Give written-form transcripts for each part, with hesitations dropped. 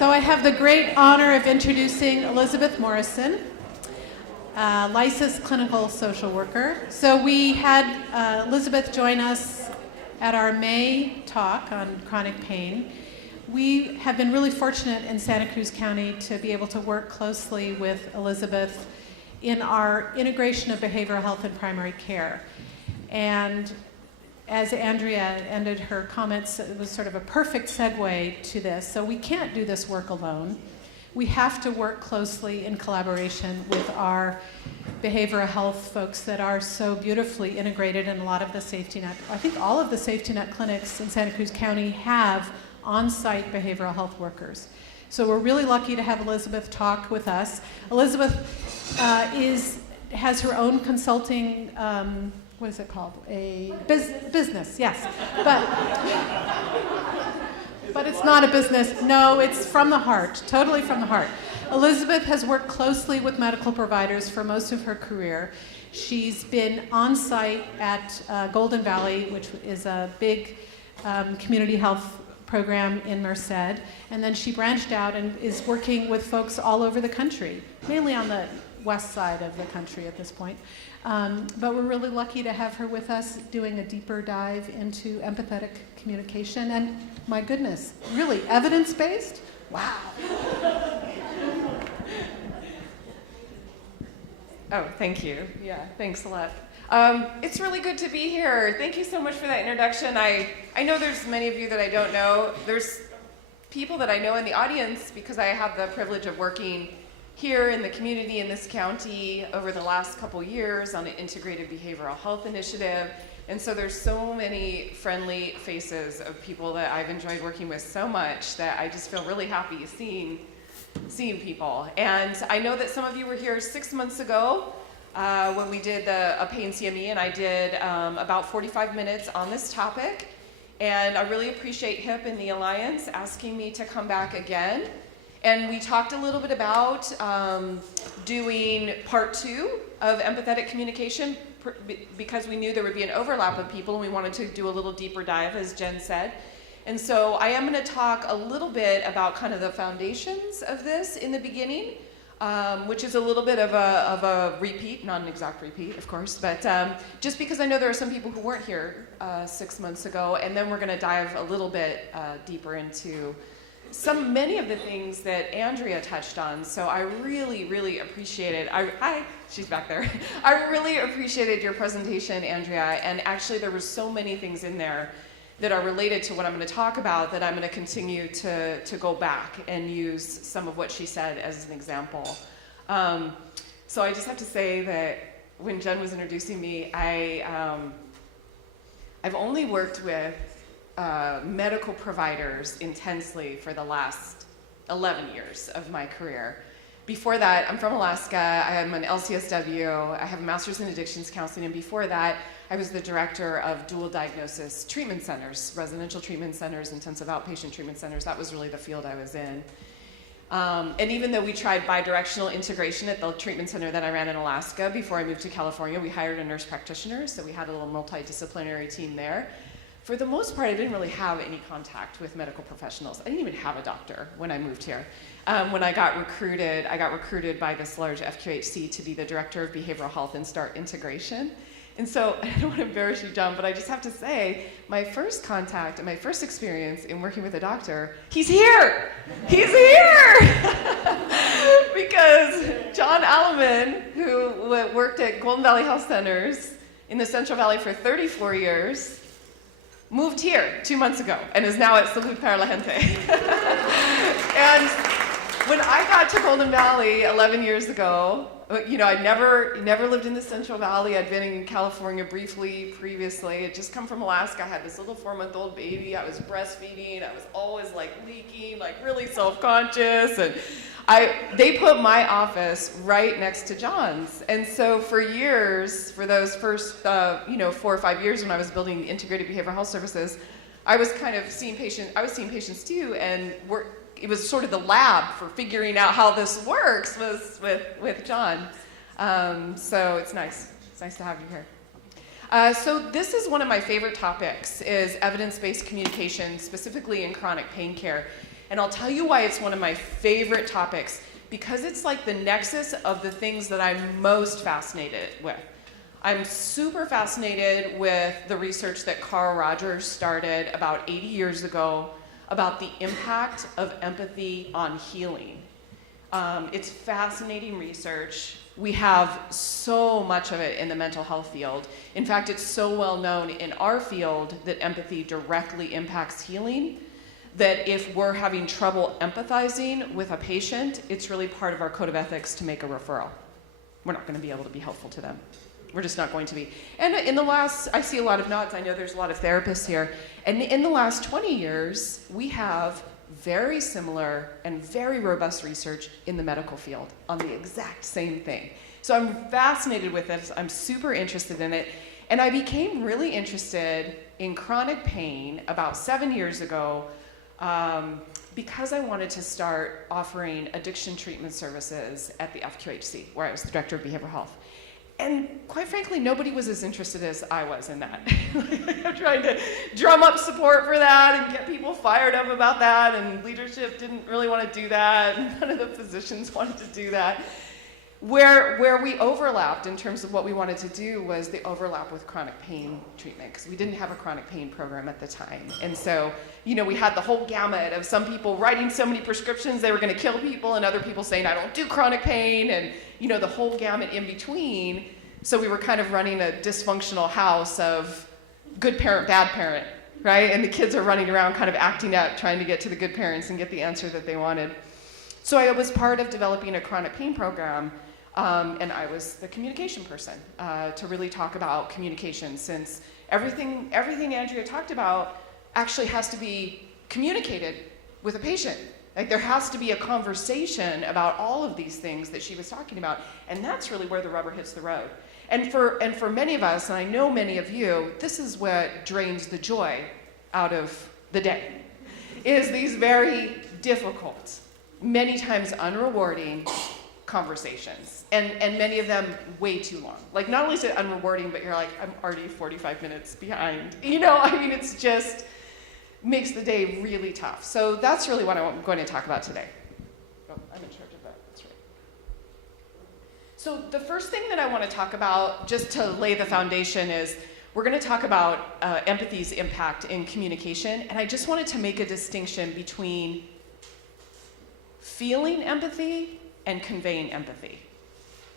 So I have the great honor of introducing Elizabeth Morrison, licensed clinical social worker. So we had Elizabeth join us at our May talk on chronic pain. We have been really fortunate in Santa Cruz County to be able to work closely with Elizabeth in our integration of behavioral health and primary care. And as Andrea ended her comments, it was sort of a perfect segue to this. So we can't do this work alone. We have to work closely in collaboration with our behavioral health folks that are so beautifully integrated in a lot of the safety net. I think all of the safety net clinics in Santa Cruz County have on-site behavioral health workers. So we're really lucky to have Elizabeth talk with us. Elizabeth has her own consulting, what is it called? A business, yes. But it's not a business. No, it's from the heart, totally from the heart. Elizabeth has worked closely with medical providers for most of her career. She's been on site at Golden Valley, which is a big community health program in Merced, and then she branched out and is working with folks all over the country, mainly on the west side of the country at this point. But we're really lucky to have her with us doing a deeper dive into empathetic communication, and my goodness, really evidence-based? Wow. Oh, thank you. Yeah, thanks a lot. It's really good to be here. Thank you so much for that introduction. I know there's many of you that I don't know. There's people that I know in the audience because I have the privilege of working here in the community in this county over the last couple years on an integrated behavioral health initiative. And so there's so many friendly faces of people that I've enjoyed working with so much that I just feel really happy seeing people. And I know that some of you were here 6 months ago when we did a pain CME, and I did about 45 minutes on this topic. And I really appreciate HIP and the Alliance asking me to come back again. And we talked a little bit about doing part 2 of empathetic communication because we knew there would be an overlap of people and we wanted to do a little deeper dive, as Jen said. And so I am going to talk a little bit about kind of the foundations of this in the beginning, which is a little bit of a repeat, not an exact repeat, of course, but just because I know there are some people who weren't here 6 months ago, and then we're going to dive a little bit deeper into many of the things that Andrea touched on. So I really, really appreciated, hi, she's back there. I really appreciated your presentation, Andrea, and actually there were so many things in there that are related to what I'm going to talk about that I'm going to continue to go back and use some of what she said as an example. So I just have to say that when Jen was introducing me, I've only worked with medical providers intensely for the last 11 years of my career. Before that, I'm from Alaska, I am an LCSW, I have a master's in addictions counseling, and before that, I was the director of dual diagnosis treatment centers, residential treatment centers, intensive outpatient treatment centers. That was really the field I was in. And even though we tried bidirectional integration at the treatment center that I ran in Alaska before I moved to California, we hired a nurse practitioner, so we had a little multidisciplinary team there. For the most part, I didn't really have any contact with medical professionals. I didn't even have a doctor when I moved here. When I got recruited by this large FQHC to be the director of behavioral health and start integration. And so, I don't want to embarrass you, John, but I just have to say, my first contact and my first experience in working with a doctor, he's here! He's here! Because John Alleman, who worked at Golden Valley Health Centers in the Central Valley for 34 years, moved here 2 months ago and is now at Salud para la Gente. And when I got to Golden Valley 11 years ago, you know, I'd never lived in the Central Valley. I'd been in California briefly previously. I'd just come from Alaska. I had this little 4-month-old baby. I was breastfeeding. I was always like leaking, like really self-conscious. And they put my office right next to John's. And so for years, for those first 4 or 5 years when I was building integrated behavioral health services, I was kind of seeing patients too, and it was sort of the lab for figuring out how this works was with John. So it's nice. It's nice to have you here. So this is one of my favorite topics, is evidence-based communication, specifically in chronic pain care. And I'll tell you why it's one of my favorite topics, because it's like the nexus of the things that I'm most fascinated with. I'm super fascinated with the research that Carl Rogers started about 80 years ago about the impact of empathy on healing. It's fascinating research. We have so much of it in the mental health field. In fact, it's so well known in our field that empathy directly impacts healing, that if we're having trouble empathizing with a patient, it's really part of our code of ethics to make a referral. We're not going to be able to be helpful to them. We're just not going to be. And in the last, I see a lot of nods. I know there's a lot of therapists here. And in the last 20 years, we have very similar and very robust research in the medical field on the exact same thing. So I'm fascinated with this. I'm super interested in it. And I became really interested in chronic pain about 7 years ago because I wanted to start offering addiction treatment services at the FQHC, where I was the director of behavioral health. And quite frankly, nobody was as interested as I was in that. I'm trying to drum up support for that and get people fired up about that, and leadership didn't really want to do that, and none of the physicians wanted to do that. Where we overlapped in terms of what we wanted to do was the overlap with chronic pain treatment, because we didn't have a chronic pain program at the time. And so, we had the whole gamut of some people writing so many prescriptions they were going to kill people, and other people saying, I don't do chronic pain, and the whole gamut in between. So we were kind of running a dysfunctional house of good parent, bad parent, right? And the kids are running around kind of acting up, trying to get to the good parents and get the answer that they wanted. So I was part of developing a chronic pain program, and I was the communication person to really talk about communication, since everything Andrea talked about actually has to be communicated with a patient. Like, there has to be a conversation about all of these things that she was talking about, and that's really where the rubber hits the road. And for many of us, and I know many of you, this is what drains the joy out of the day, is these very difficult, many times unrewarding conversations, and many of them way too long. Like, not only is it unrewarding, but you're like, I'm already 45 minutes behind. It's just makes the day really tough. So that's really what I'm going to talk about today. Oh, I'm in charge of that. That's right. So the first thing that I want to talk about, just to lay the foundation, is we're going to talk about empathy's impact in communication. And I just wanted to make a distinction between feeling empathy and conveying empathy.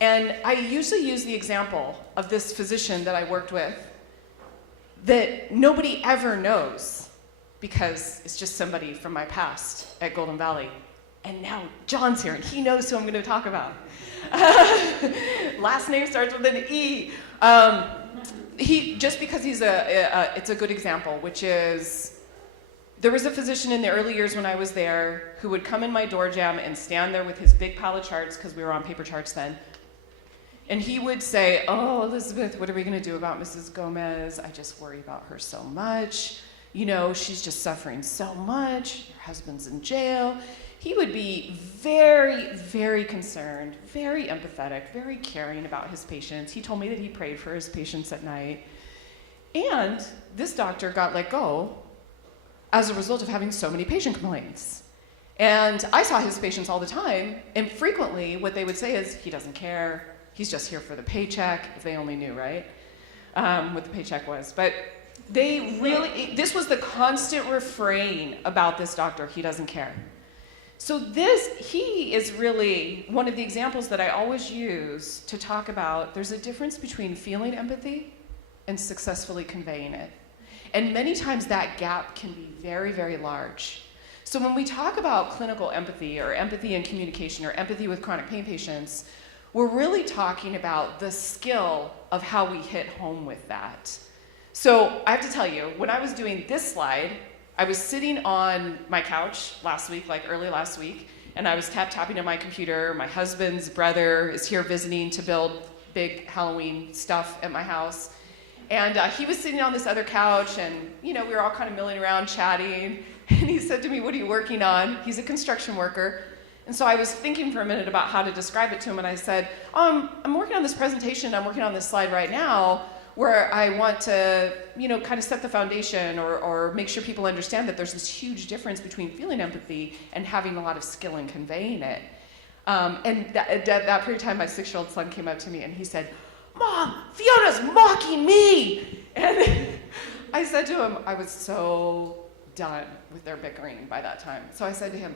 And I usually use the example of this physician that I worked with that nobody ever knows, because it's just somebody from my past at Golden Valley. And now John's here, and he knows who I'm going to talk about. Last name starts with an E. Just because it's a good example, which is, there was a physician in the early years when I was there who would come in my door jam and stand there with his big pile of charts, because we were on paper charts then. And he would say, oh, Elizabeth, what are we going to do about Mrs. Gomez? I just worry about her so much. She's just suffering so much. Your husband's in jail. He would be very, very concerned, very empathetic, very caring about his patients. He told me that he prayed for his patients at night. And this doctor got let go as a result of having so many patient complaints. And I saw his patients all the time, and frequently what they would say is, he doesn't care. He's just here for the paycheck, if they only knew, right? What the paycheck was. But this was the constant refrain about this doctor, he doesn't care. So he is really one of the examples that I always use to talk about, there's a difference between feeling empathy and successfully conveying it. And many times that gap can be very, very large. So when we talk about clinical empathy, or empathy in communication, or empathy with chronic pain patients, we're really talking about the skill of how we hit home with that. So I have to tell you, when I was doing this slide, I was sitting on my couch early last week, and I was tapping on my computer. My husband's brother is here visiting to build big Halloween stuff at my house. And he was sitting on this other couch, and we were all kind of milling around chatting. And he said to me, what are you working on? He's a construction worker. And so I was thinking for a minute about how to describe it to him, and I said, I'm working on this presentation, I'm working on this slide right now, where I want to, kind of set the foundation or make sure people understand that there's this huge difference between feeling empathy and having a lot of skill in conveying it. And at that period of time, my 6-year-old son came up to me and he said, "Mom, Fiona's mocking me!" And I said to him, I was so done with their bickering by that time. So I said to him,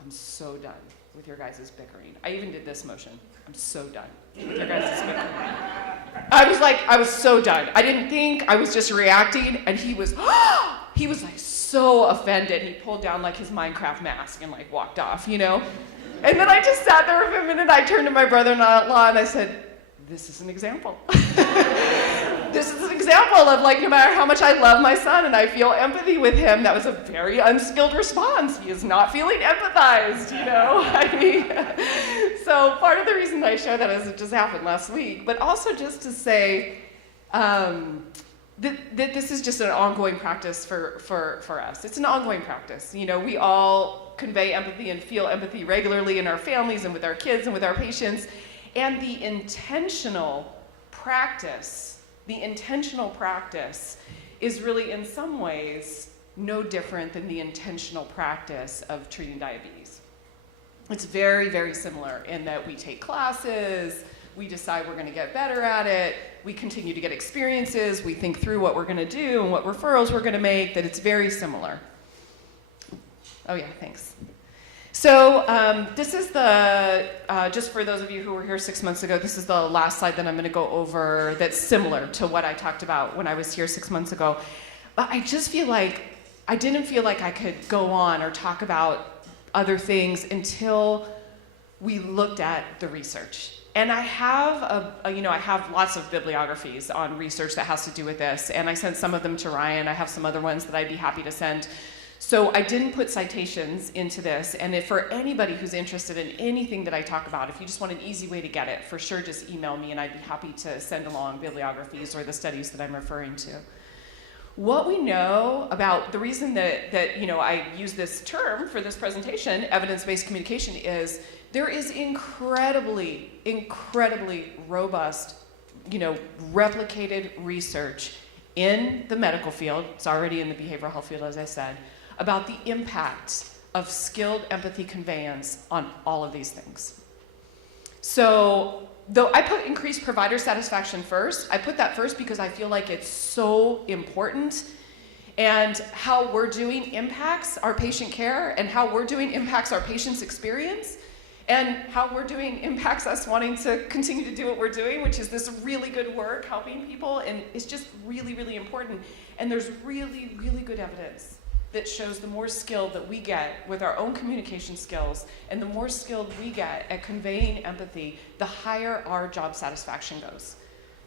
"I'm so done with your guys' bickering." I even did this motion. "I'm so done with your guys' bickering." I was so done. I didn't think, I was just reacting, and he was like so offended. He pulled down like his Minecraft mask and like walked off, And then I just sat there for a minute, and I turned to my brother-in-law and I said, "This is an example." This is an example of like, no matter how much I love my son and I feel empathy with him, that was a very unskilled response. He is not feeling empathized, So part of the reason that I share that is it just happened last week, but also just to say that this is just an ongoing practice for us. It's an ongoing practice. We all convey empathy and feel empathy regularly in our families and with our kids and with our patients. And the intentional practice is really in some ways no different than the intentional practice of treating diabetes. It's very, very similar in that we take classes, we decide we're going to get better at it, we continue to get experiences, we think through what we're going to do and what referrals we're going to make, that it's very similar. Oh yeah, thanks. So this is just for those of you who were here 6 months ago, this is the last slide that I'm going to go over that's similar to what I talked about when I was here 6 months ago. But I just feel like, I didn't feel like I could go on or talk about other things until we looked at the research. And I have I have lots of bibliographies on research that has to do with this, and I sent some of them to Ryan. I have some other ones that I'd be happy to send. So I didn't put citations into this, and if for anybody who's interested in anything that I talk about, if you just want an easy way to get it, for sure just email me and I'd be happy to send along bibliographies or the studies that I'm referring to. What we know about the reason that I use this term for this presentation, evidence-based communication, is there is incredibly robust, replicated research in the medical field. It's already in the behavioral health field, as I said, about the impact of skilled empathy conveyance on all of these things. So, though I put increased provider satisfaction first, I put that first because I feel like it's so important, and how we're doing impacts our patient care, and how we're doing impacts our patient's experience, and how we're doing impacts us wanting to continue to do what we're doing, which is this really good work helping people, and it's just really, really important. And there's really, really good evidence that shows the more skilled that we get with our own communication skills, and the more skilled we get at conveying empathy, the higher our job satisfaction goes.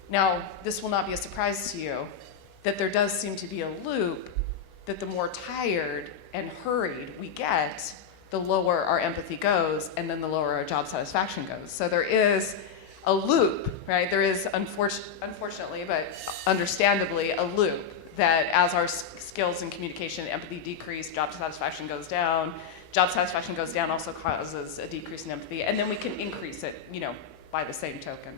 Now, this will not be a surprise to you that there does seem to be a loop, that the more tired and hurried we get, the lower our empathy goes, and then the lower our job satisfaction goes. So there is a loop, right? There is, unfortunately, but understandably, a loop that as our skills in communication and empathy decrease, job satisfaction goes down. Job satisfaction goes down also causes a decrease in empathy, and then we can increase it, by the same token.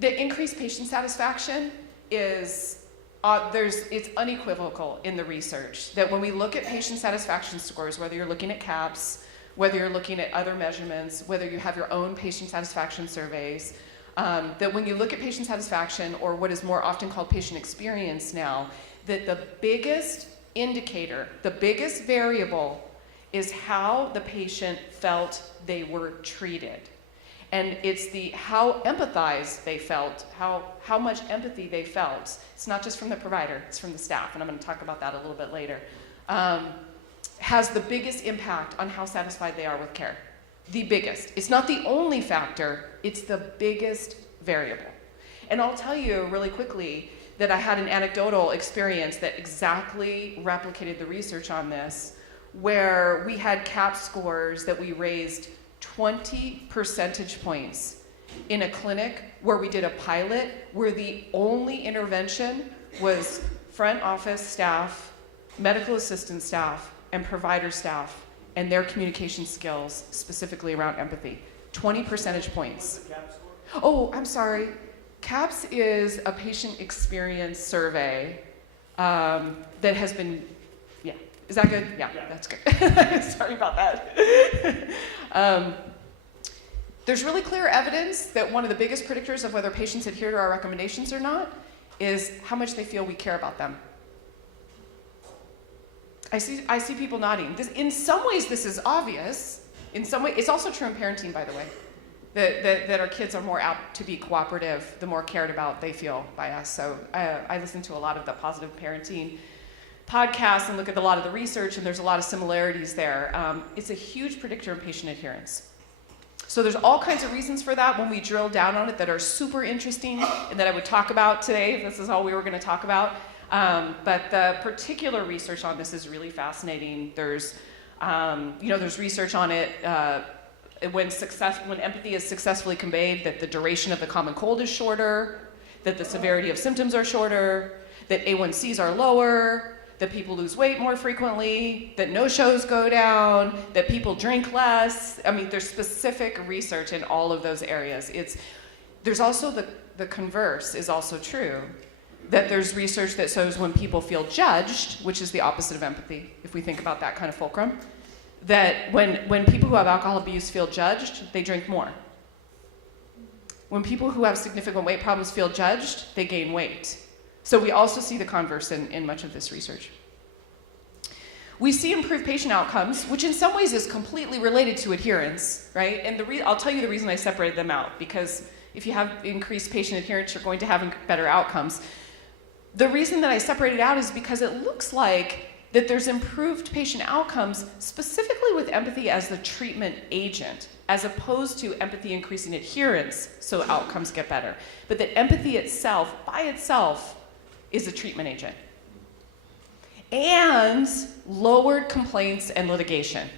The increased patient satisfaction is, it's unequivocal in the research that when we look at patient satisfaction scores, whether you're looking at CAPS, whether you're looking at other measurements, whether you have your own patient satisfaction surveys, that when you look at patient satisfaction, or what is more often called patient experience now, that the biggest indicator, the biggest variable, is how the patient felt they were treated. And it's how empathized they felt, how much empathy they felt. It's not just from the provider, it's from the staff, and I'm going to talk about that a little bit later. Has the biggest impact on how satisfied they are with care. The biggest. It's not the only factor, it's the biggest variable. And I'll tell you really quickly that I had an anecdotal experience that exactly replicated the research on this, where we had CAPS scores that we raised 20 percentage points in a clinic where we did a pilot where the only intervention was front office staff, medical assistant staff, and provider staff, and their communication skills, specifically around empathy. 20 percentage points. What's the CAPS score? Oh, I'm sorry. CAPS is a patient experience survey that has been, yeah, is that good? Yeah. That's good. Sorry about that. There's really clear evidence that one of the biggest predictors of whether patients adhere to our recommendations or not is how much they feel we care about them. I see people nodding. In some ways, this is obvious. In some way, it's also true in parenting, by the way, that our kids are more apt to be cooperative the more cared about they feel by us. So I listen to a lot of the positive parenting podcasts and look at a lot of the research, and there's a lot of similarities there. It's a huge predictor in patient adherence. So there's all kinds of reasons for that when we drill down on it that are super interesting and that I would talk about today if this is all we were going to talk about. But the particular research on this is really fascinating. There's research on it when empathy is successfully conveyed, that the duration of the common cold is shorter, that the severity of symptoms are shorter, that A1Cs are lower, that people lose weight more frequently, that no-shows go down, that people drink less. I mean, there's specific research in all of those areas. There's also the converse is also true, that there's research that shows when people feel judged, which is the opposite of empathy, if we think about that kind of fulcrum, that when people who have alcohol abuse feel judged, they drink more. When people who have significant weight problems feel judged, they gain weight. So we also see the converse in much of this research. We see improved patient outcomes, which in some ways is completely related to adherence, right? And I'll tell you the reason I separated them out, because if you have increased patient adherence, you're going to have better outcomes. The reason that I separated out is because it looks like that there's improved patient outcomes specifically with empathy as the treatment agent, as opposed to empathy increasing adherence so outcomes get better. But that empathy itself, by itself, is a treatment agent. And lowered complaints and litigation.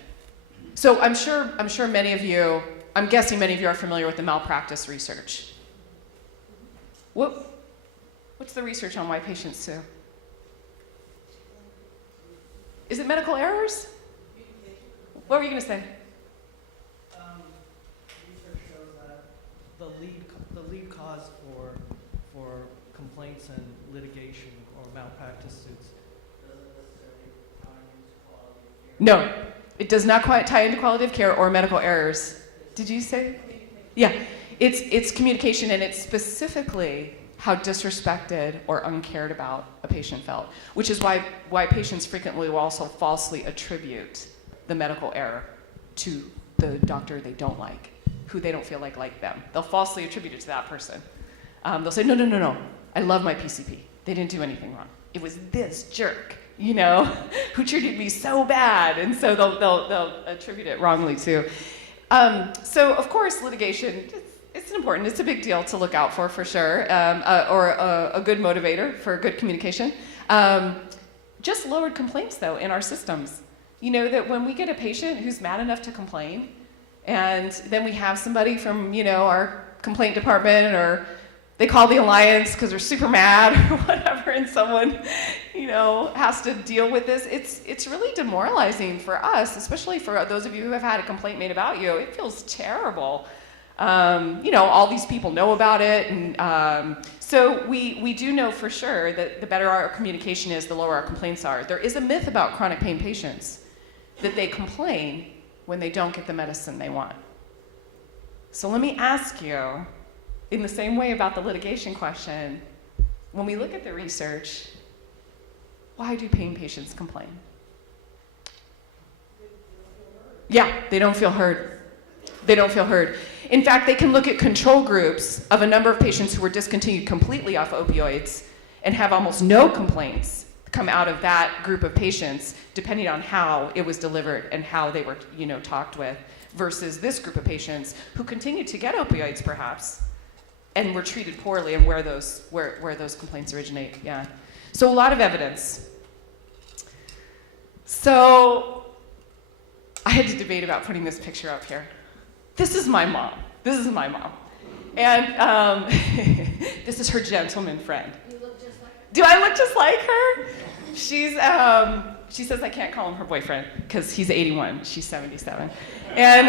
So I'm sure many of you, I'm guessing many of you are familiar with the malpractice research. What's the research on why patients sue? Is it medical errors? What were you going to say? Research shows that the lead cause for complaints and litigation or malpractice suits doesn't necessarily tie into quality of care. No, it does not quite tie into quality of care or medical errors. Did you say? Yeah, it's communication, and it's specifically how disrespected or uncared about a patient felt, which is why patients frequently will also falsely attribute the medical error to the doctor they don't like, who they don't feel like them. They'll falsely attribute it to that person. They'll say, no, I love my PCP. They didn't do anything wrong. It was this jerk, who treated me so bad, and so they'll attribute it wrongly too. So of course, litigation, it's a big deal to look out for sure, or a good motivator for good communication. Just lowered complaints, though, in our systems. That when we get a patient who's mad enough to complain, and then we have somebody from, our complaint department, or they call the Alliance because they're super mad or whatever, and someone, has to deal with this, it's really demoralizing for us, especially for those of you who have had a complaint made about you. It feels terrible. All these people know about it, and so we do know for sure that the better our communication is, the lower our complaints are. There is a myth about chronic pain patients that they complain when they don't get the medicine they want. So let me ask you, in the same way about the litigation question, when we look at the research, why do pain patients complain? Yeah, they don't feel heard. They don't feel heard. In fact, they can look at control groups of a number of patients who were discontinued completely off opioids and have almost no complaints come out of that group of patients, depending on how it was delivered and how they were, talked with, versus this group of patients who continued to get opioids, perhaps, and were treated poorly, and where those complaints originate. Yeah. So a lot of evidence. So I had to debate about putting this picture up here. This is my mom. And this is her gentleman friend. You look just like her. Do I look just like her? She says I can't call him her boyfriend because he's 81, she's 77. And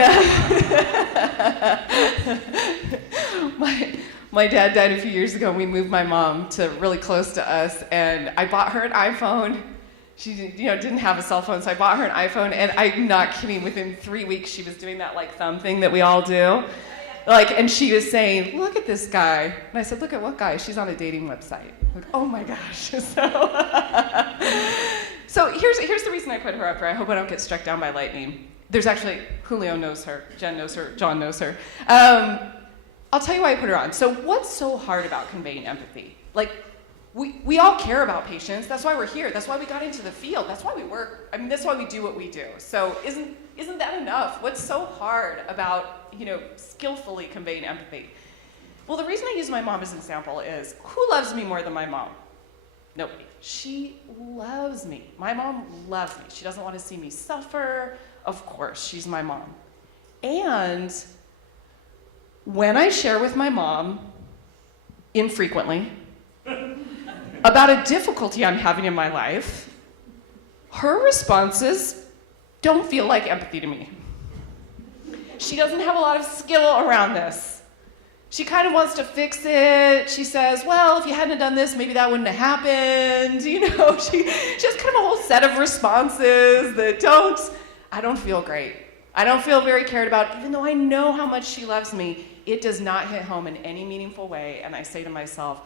My dad died a few years ago, and we moved my mom to really close to us, and I bought her an iPhone. She didn't have a cell phone, so I bought her an iPhone, and I'm not kidding, within 3 weeks she was doing that like thumb thing that we all do. And she was saying, look at this guy. And I said, look at what guy? She's on a dating website. Like, oh my gosh. So here's the reason I put her up here. I hope I don't get struck down by lightning. There's actually, Julio knows her, Jen knows her, John knows her. I'll tell you why I put her on. So what's so hard about conveying empathy? We all care about patients. That's why we're here. That's why we got into the field. That's why we work. I mean, that's why we do what we do. So isn't that enough? What's so hard about, skillfully conveying empathy? Well, the reason I use my mom as an example is, who loves me more than my mom? Nobody. She loves me. My mom loves me. She doesn't want to see me suffer. Of course, she's my mom. And when I share with my mom, infrequently, about a difficulty I'm having in my life, her responses don't feel like empathy to me. She doesn't have a lot of skill around this. She kind of wants to fix it. She says, well, if you hadn't done this, maybe that wouldn't have happened. She has kind of a whole set of responses that I don't feel great. I don't feel very cared about, even though I know how much she loves me. It does not hit home in any meaningful way, and I say to myself,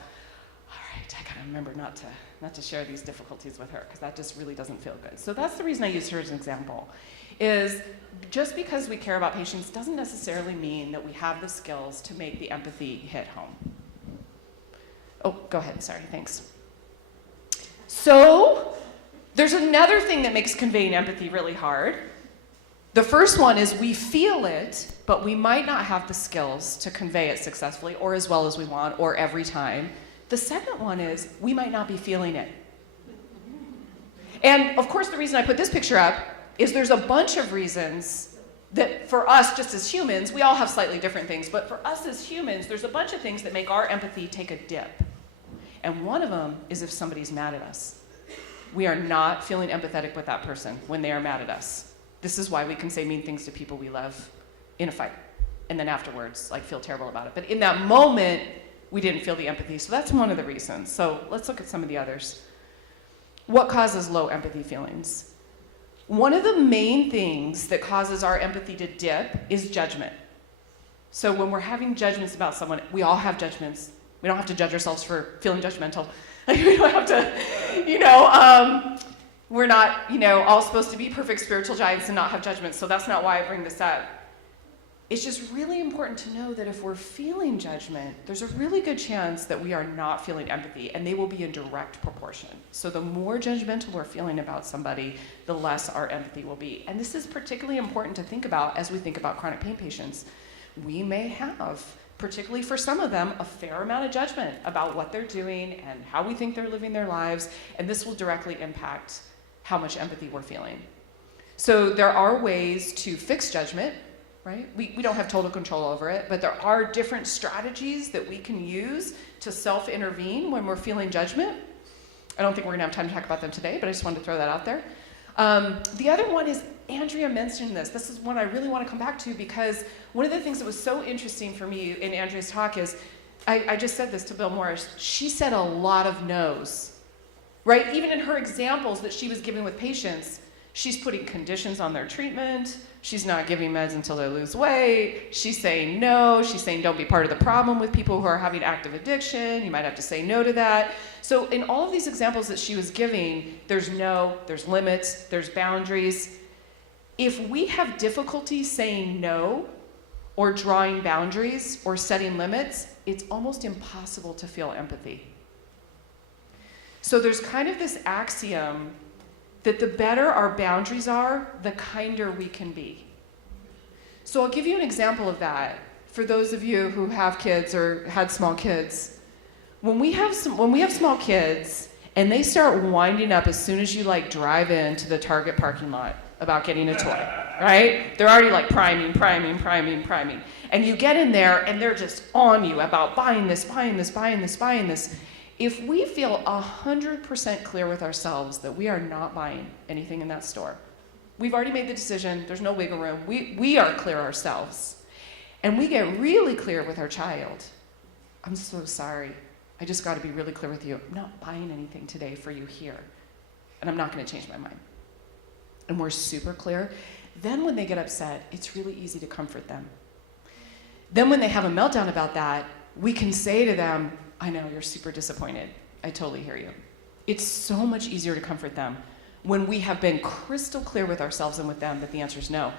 all right, I gotta remember not to share these difficulties with her, because that just really doesn't feel good. So that's the reason I use her as an example, is just because we care about patients doesn't necessarily mean that we have the skills to make the empathy hit home. Oh, go ahead, sorry, thanks. So there's another thing that makes conveying empathy really hard. The first one is we feel it, but we might not have the skills to convey it successfully or as well as we want or every time. The second one is we might not be feeling it. And of course, the reason I put this picture up is there's a bunch of reasons that for us, just as humans, we all have slightly different things, but for us as humans, there's a bunch of things that make our empathy take a dip. And one of them is if somebody's mad at us. We are not feeling empathetic with that person when they are mad at us. This is why we can say mean things to people we love in a fight, and then afterwards, feel terrible about it. But in that moment, we didn't feel the empathy, so that's one of the reasons. So let's look at some of the others. What causes low empathy feelings? One of the main things that causes our empathy to dip is judgment. So when we're having judgments about someone, we all have judgments. We don't have to judge ourselves for feeling judgmental. We don't have to, we're not, all supposed to be perfect spiritual giants and not have judgments, so that's not why I bring this up. It's just really important to know that if we're feeling judgment, there's a really good chance that we are not feeling empathy, and they will be in direct proportion. So the more judgmental we're feeling about somebody, the less our empathy will be. And this is particularly important to think about as we think about chronic pain patients. We may have, particularly for some of them, a fair amount of judgment about what they're doing and how we think they're living their lives, and this will directly impact how much empathy we're feeling. So there are ways to fix judgment. Right? We don't have total control over it, but there are different strategies that we can use to self-intervene when we're feeling judgment. I don't think we're going to have time to talk about them today, but I just wanted to throw that out there. The other one is, Andrea mentioned this. This is one I really want to come back to, because one of the things that was so interesting for me in Andrea's talk is, I just said this to Bill Morris, she said a lot of no's. Right? Even in her examples that she was giving with patients, she's putting conditions on their treatment. She's not giving meds until they lose weight. She's saying no. She's saying don't be part of the problem with people who are having active addiction. You might have to say no to that. So in all of these examples that she was giving, there's no, there's limits, there's boundaries. If we have difficulty saying no or drawing boundaries or setting limits, it's almost impossible to feel empathy. So there's kind of this axiom that the better our boundaries are, the kinder we can be. So I'll give you an example of that for those of you who have kids or had small kids. When we have small kids and they start winding up as soon as you drive into the Target parking lot about getting a toy, right? They're already priming. And you get in there and they're just on you about buying this. If we feel 100% clear with ourselves that we are not buying anything in that store, we've already made the decision, there's no wiggle room, we are clear ourselves, and we get really clear with our child, I'm so sorry. I just got to be really clear with you. I'm not buying anything today for you here, and I'm not going to change my mind. And we're super clear. Then when they get upset, it's really easy to comfort them. Then when they have a meltdown about that, we can say to them, I know, you're super disappointed. I totally hear you. It's so much easier to comfort them when we have been crystal clear with ourselves and with them that the answer is no.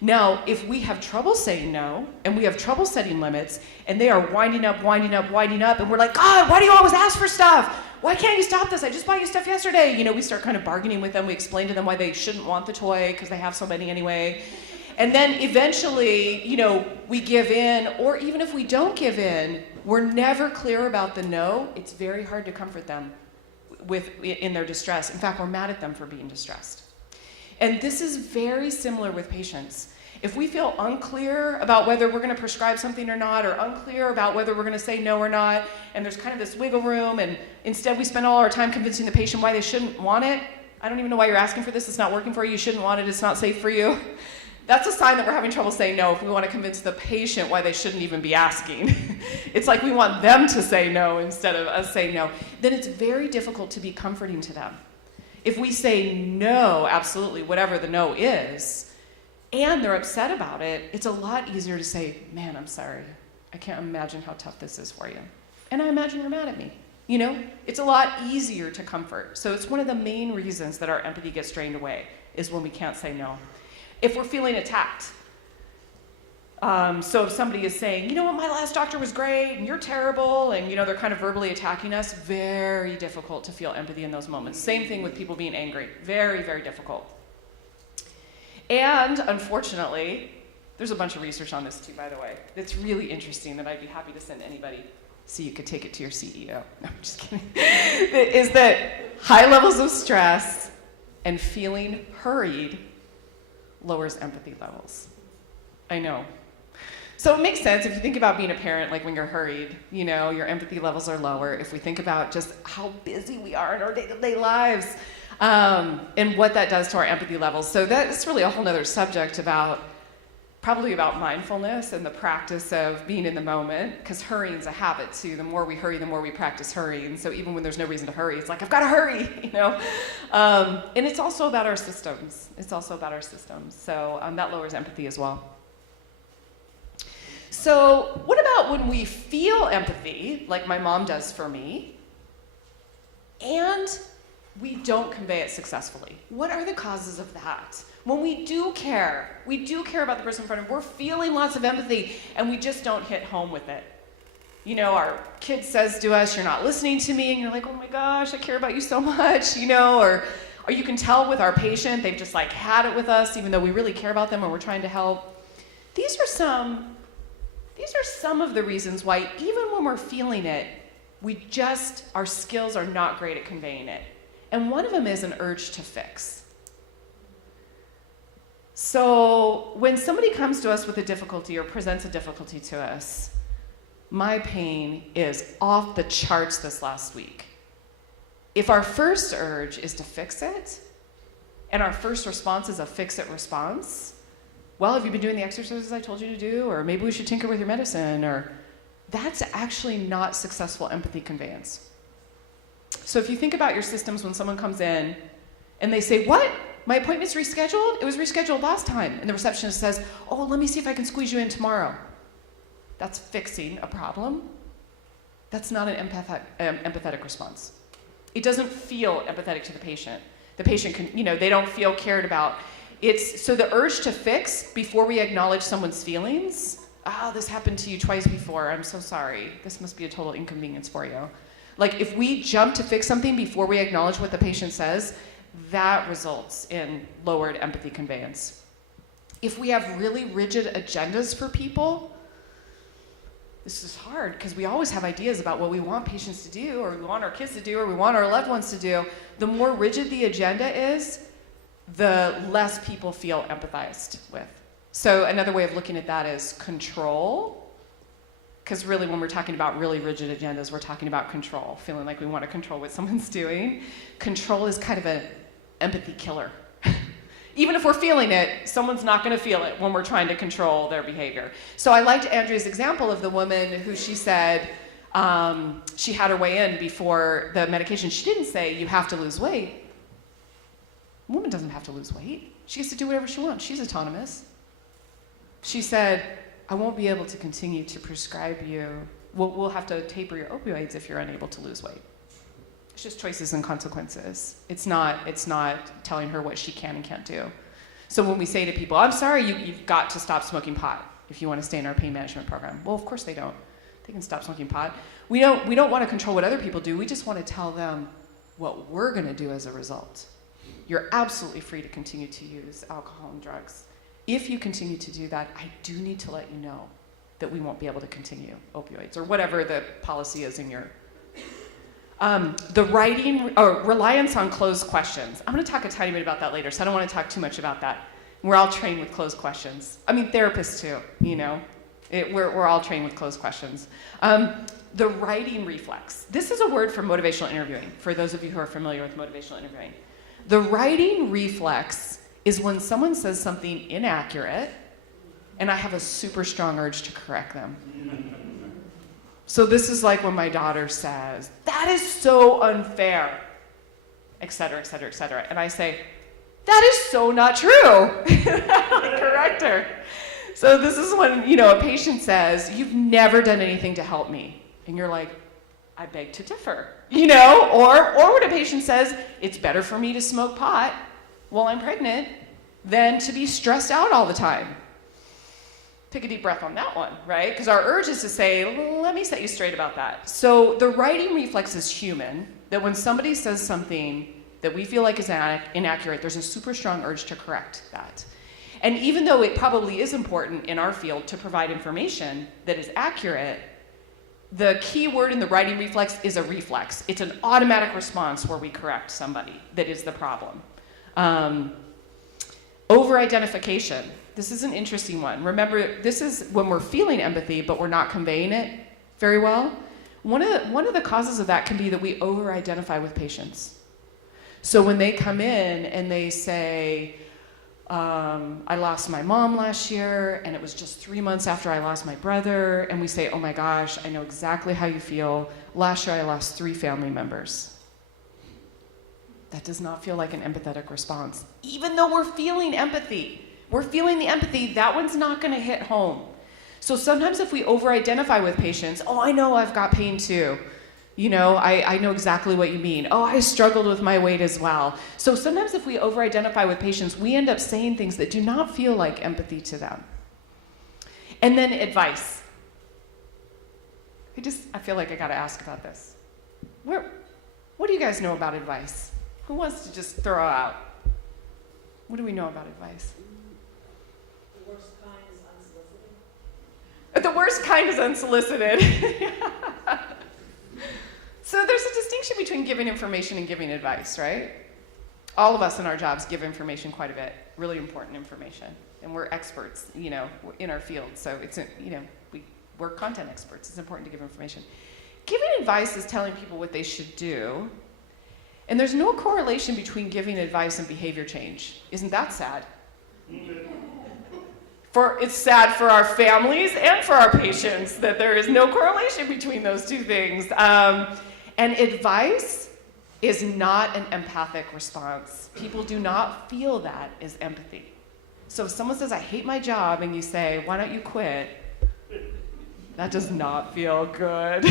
Now, if we have trouble saying no, and we have trouble setting limits, and they are winding up, and we're like, God, why do you always ask for stuff? Why can't you stop this? I just bought you stuff yesterday. You know, we start kind of bargaining with them. We explain to them why they shouldn't want the toy because they have so many anyway. And then eventually, you know, we give in, or even if we don't give in, we're never clear about the no. It's very hard to comfort them in their distress. In fact, we're mad at them for being distressed. And this is very similar with patients. If we feel unclear about whether we're going to prescribe something or not, or unclear about whether we're going to say no or not, and there's kind of this wiggle room, and instead we spend all our time convincing the patient why they shouldn't want it. I don't even know why you're asking for this. It's not working for you. You shouldn't want it. It's not safe for you. That's a sign that we're having trouble saying no if we want to convince the patient why they shouldn't even be asking. It's like we want them to say no instead of us saying no. Then it's very difficult to be comforting to them. If we say no, absolutely, whatever the no is, and they're upset about it, it's a lot easier to say, man, I'm sorry. I can't imagine how tough this is for you. And I imagine you're mad at me. You know, it's a lot easier to comfort. So it's one of the main reasons that our empathy gets drained away is when we can't say no. If we're feeling attacked, so if somebody is saying, you know what, my last doctor was great, and you're terrible, and you know they're kind of verbally attacking us, very difficult to feel empathy in those moments. Same thing with people being angry. Very, very difficult. And unfortunately, there's a bunch of research on this too, by the way. It's really interesting that I'd be happy to send anybody so you could take it to your CEO. No, I'm just kidding. Is that high levels of stress and feeling hurried lowers empathy levels. I know. So it makes sense if you think about being a parent, like when you're hurried, you know, your empathy levels are lower. If we think about just how busy we are in our day-to-day lives, and what that does to our empathy levels. So that's really a whole other subject probably about mindfulness and the practice of being in the moment, because hurrying's a habit too. The more we hurry, the more we practice hurrying. So even when there's no reason to hurry, it's like, I've got to hurry, you know? And it's also about our systems. So that lowers empathy as well. So what about when we feel empathy, like my mom does for me, and we don't convey it successfully? What are the causes of that? When we do care about the person in front of us, we're feeling lots of empathy, and we just don't hit home with it. You know, our kid says to us, you're not listening to me, and you're like, oh my gosh, I care about you so much, you know, or you can tell with our patient, they've just like had it with us, even though we really care about them and we're trying to help. These are some of the reasons why even when we're feeling it, our skills are not great at conveying it. And one of them is an urge to fix. So when somebody comes to us with a difficulty or presents a difficulty to us, my pain is off the charts this last week. If our first urge is to fix it, and our first response is a fix-it response, well, have you been doing the exercises I told you to do? Or maybe we should tinker with your medicine, or that's actually not successful empathy conveyance. So if you think about your systems when someone comes in and they say, what? My appointment's rescheduled? It was rescheduled last time. And the receptionist says, oh, let me see if I can squeeze you in tomorrow. That's fixing a problem. That's not an empathetic response. It doesn't feel empathetic to the patient. The patient can, they don't feel cared about. So the urge to fix before we acknowledge someone's feelings, this happened to you twice before, I'm so sorry. This must be a total inconvenience for you. Like if we jump to fix something before we acknowledge what the patient says, that results in lowered empathy conveyance. If we have really rigid agendas for people, this is hard because we always have ideas about what we want patients to do, or we want our kids to do, or we want our loved ones to do. The more rigid the agenda is, the less people feel empathized with. So another way of looking at that is control. Because really when we're talking about really rigid agendas, we're talking about control, feeling like we want to control what someone's doing. Control is kind of an empathy killer. Even if we're feeling it, someone's not going to feel it when we're trying to control their behavior. So I liked Andrea's example of the woman who she said, She had her weigh in before the medication. She didn't say, you have to lose weight. A woman doesn't have to lose weight. She gets to do whatever she wants. She's autonomous. She said, I won't be able to continue to prescribe you. We'll have to taper your opioids if you're unable to lose weight. It's just choices and consequences. It's not telling her what she can and can't do. So when we say to people, I'm sorry, you've got to stop smoking pot if you want to stay in our pain management program. Well, of course they don't. They can stop smoking pot. We don't want to control what other people do. We just want to tell them what we're going to do as a result. You're absolutely free to continue to use alcohol and drugs. If you continue to do that, I do need to let you know that we won't be able to continue opioids or whatever the policy is in your... The writing, or reliance on closed questions. I'm going to talk a tiny bit about that later, so I don't want to talk too much about that. We're all trained with closed questions. I mean, therapists too, you know. We're all trained with closed questions. The writing reflex. This is a word for motivational interviewing, for those of you who are familiar with motivational interviewing. The writing reflex is when someone says something inaccurate, and I have a super strong urge to correct them. So this is like when my daughter says, that is so unfair, et cetera, et cetera, et cetera. And I say, that is so not true. I correct her. So this is when, a patient says, you've never done anything to help me. And you're like, I beg to differ, Or when a patient says, it's better for me to smoke pot while I'm pregnant than to be stressed out all the time. Take a deep breath on that one, right? Because our urge is to say, let me set you straight about that. So the writing reflex is human, that when somebody says something that we feel like is inaccurate, there's a super strong urge to correct that. And even though it probably is important in our field to provide information that is accurate, the key word in the writing reflex is a reflex. It's an automatic response where we correct somebody that is the problem. Over-identification. This is an interesting one. Remember, this is when we're feeling empathy, but we're not conveying it very well. One of the causes of that can be that we over-identify with patients. So when they come in and they say, I lost my mom last year, and it was just 3 months after I lost my brother, and we say, oh my gosh, I know exactly how you feel. Last year I lost 3 family members. That does not feel like an empathetic response. Even though we're feeling empathy, that one's not going to hit home. So sometimes if we over-identify with patients, oh, I know I've got pain too. I know exactly what you mean. Oh, I struggled with my weight as well. So sometimes if we over-identify with patients, we end up saying things that do not feel like empathy to them. And then advice. I feel like I got to ask about this. What do you guys know about advice? Who wants to just throw out? What do we know about advice? The worst kind is unsolicited. The worst kind is unsolicited. So there's a distinction between giving information and giving advice, right? All of us in our jobs give information quite a bit, really important information. And we're experts, in our field. So it's, we're content experts. It's important to give information. Giving advice is telling people what they should do. And there's no correlation between giving advice and behavior change. Isn't that sad? It's sad for our families and for our patients that there is no correlation between those two things. And advice is not an empathic response. People do not feel that as empathy. So if someone says, I hate my job, and you say, why don't you quit? That does not feel good.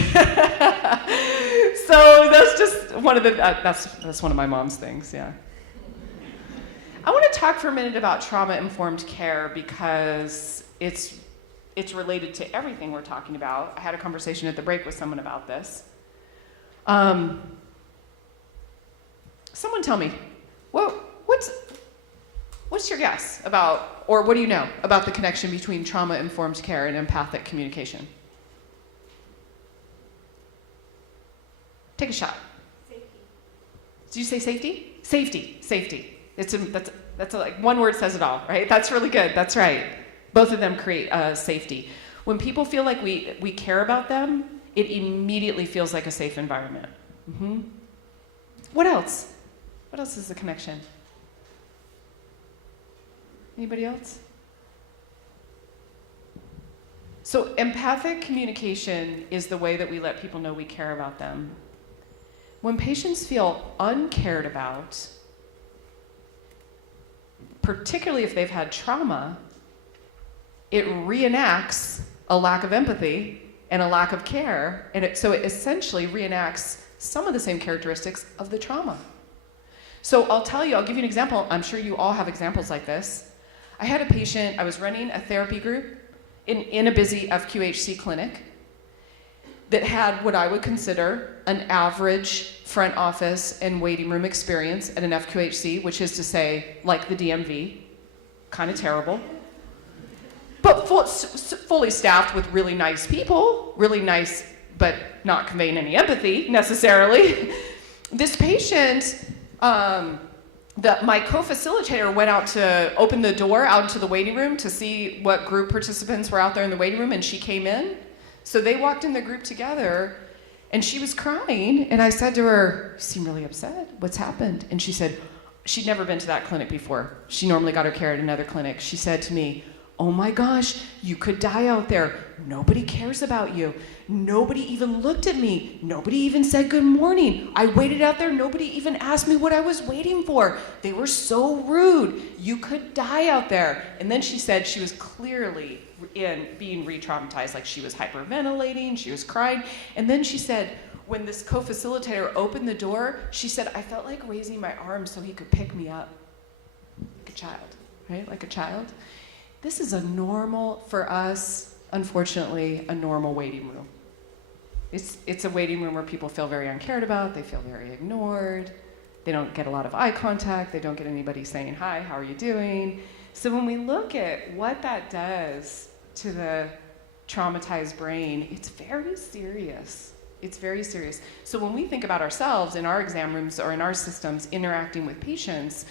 So that's just one of that's one of my mom's things, yeah. I want to talk for a minute about trauma-informed care because it's related to everything we're talking about. I had a conversation at the break with someone about this. Someone tell me, what's your guess about, or what do you know about the connection between trauma-informed care and empathic communication? Take a shot. Safety. Did you say safety? Safety. That's like one word says it all, right? That's really good. That's right. Both of them create safety. When people feel like we care about them, it immediately feels like a safe environment. Mm-hmm. What else? What else is the connection? Anybody else? So empathic communication is the way that we let people know we care about them. When patients feel uncared about, particularly if they've had trauma, it reenacts a lack of empathy and a lack of care, and so it essentially reenacts some of the same characteristics of the trauma. So I'll give you an example. I'm sure you all have examples like this. I had a patient, I was running a therapy group in a busy FQHC clinic that had what I would consider an average front office and waiting room experience at an FQHC, which is to say, like the DMV, kind of terrible, but fully staffed with really nice people, really nice, but not conveying any empathy necessarily. This patient, my co-facilitator went out to open the door out into the waiting room to see what group participants were out there in the waiting room, and she came in. So they walked in the group together, and she was crying, and I said to her, "You seem really upset. What's happened?" And she said, she'd never been to that clinic before. She normally got her care at another clinic. She said to me, "Oh my gosh, you could die out there. Nobody cares about you. Nobody even looked at me. Nobody even said good morning. I waited out there. Nobody even asked me what I was waiting for. They were so rude. You could die out there." And then she said she was clearly being re-traumatized, like she was hyperventilating, she was crying. And then she said, when this co-facilitator opened the door, she said, "I felt like raising my arms so he could pick me up." Like a child, right? Like a child. This is a normal, for us, unfortunately, a normal waiting room. It's a waiting room where people feel very uncared about, they feel very ignored, they don't get a lot of eye contact, they don't get anybody saying, "Hi, how are you doing?" So when we look at what that does to the traumatized brain, it's very serious. It's very serious. So when we think about ourselves in our exam rooms or in our systems interacting with patients,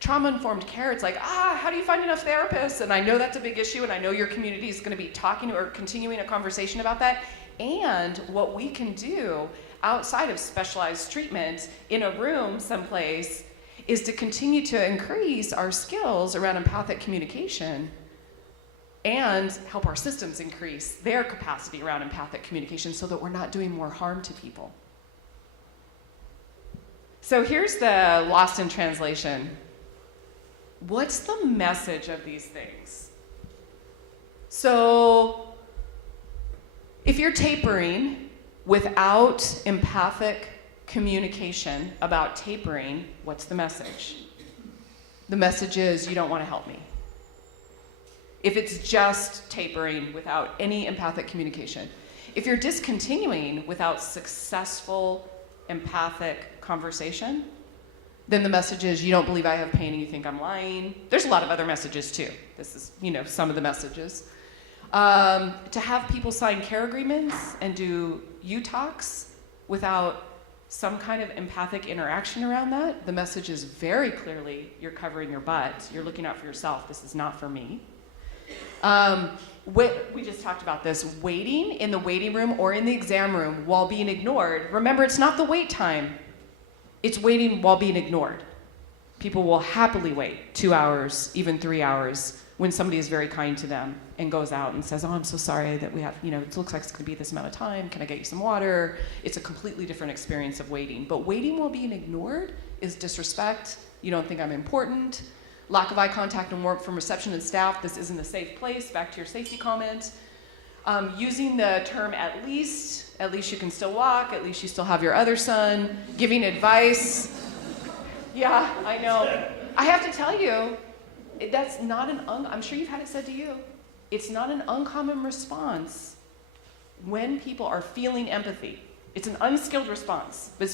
trauma-informed care, it's like, how do you find enough therapists? And I know that's a big issue, and I know your community is going to be talking or continuing a conversation about that. And what we can do outside of specialized treatment in a room someplace is to continue to increase our skills around empathic communication and help our systems increase their capacity around empathic communication so that we're not doing more harm to people. So here's the lost in translation. What's the message of these things? So if you're tapering without empathic communication about tapering, what's the message? The message is you don't want to help me. If it's just tapering without any empathic communication. If you're discontinuing without successful empathic conversation, then the message is you don't believe I have pain and you think I'm lying. There's a lot of other messages too. This is, some of the messages. To have people sign care agreements and do U-talks without some kind of empathic interaction around that, the message is very clearly you're covering your butt. You're looking out for yourself. This is not for me. We just talked about this. Waiting in the waiting room or in the exam room while being ignored. Remember, it's not the wait time. It's waiting while being ignored. People will happily wait 2 hours, even 3 hours, when somebody is very kind to them and goes out and says, "Oh, I'm so sorry that we have, it looks like it's going to be this amount of time. Can I get you some water?" It's a completely different experience of waiting. But waiting while being ignored is disrespect. You don't think I'm important. Lack of eye contact and warmth from reception and staff. This isn't a safe place. Back to your safety comment. Using the term at least you can still walk, at least you still have your other son. Giving advice. Yeah, I know. I have to tell you, that's not I'm sure you've had it said to you, it's not an uncommon response when people are feeling empathy. It's an unskilled response. But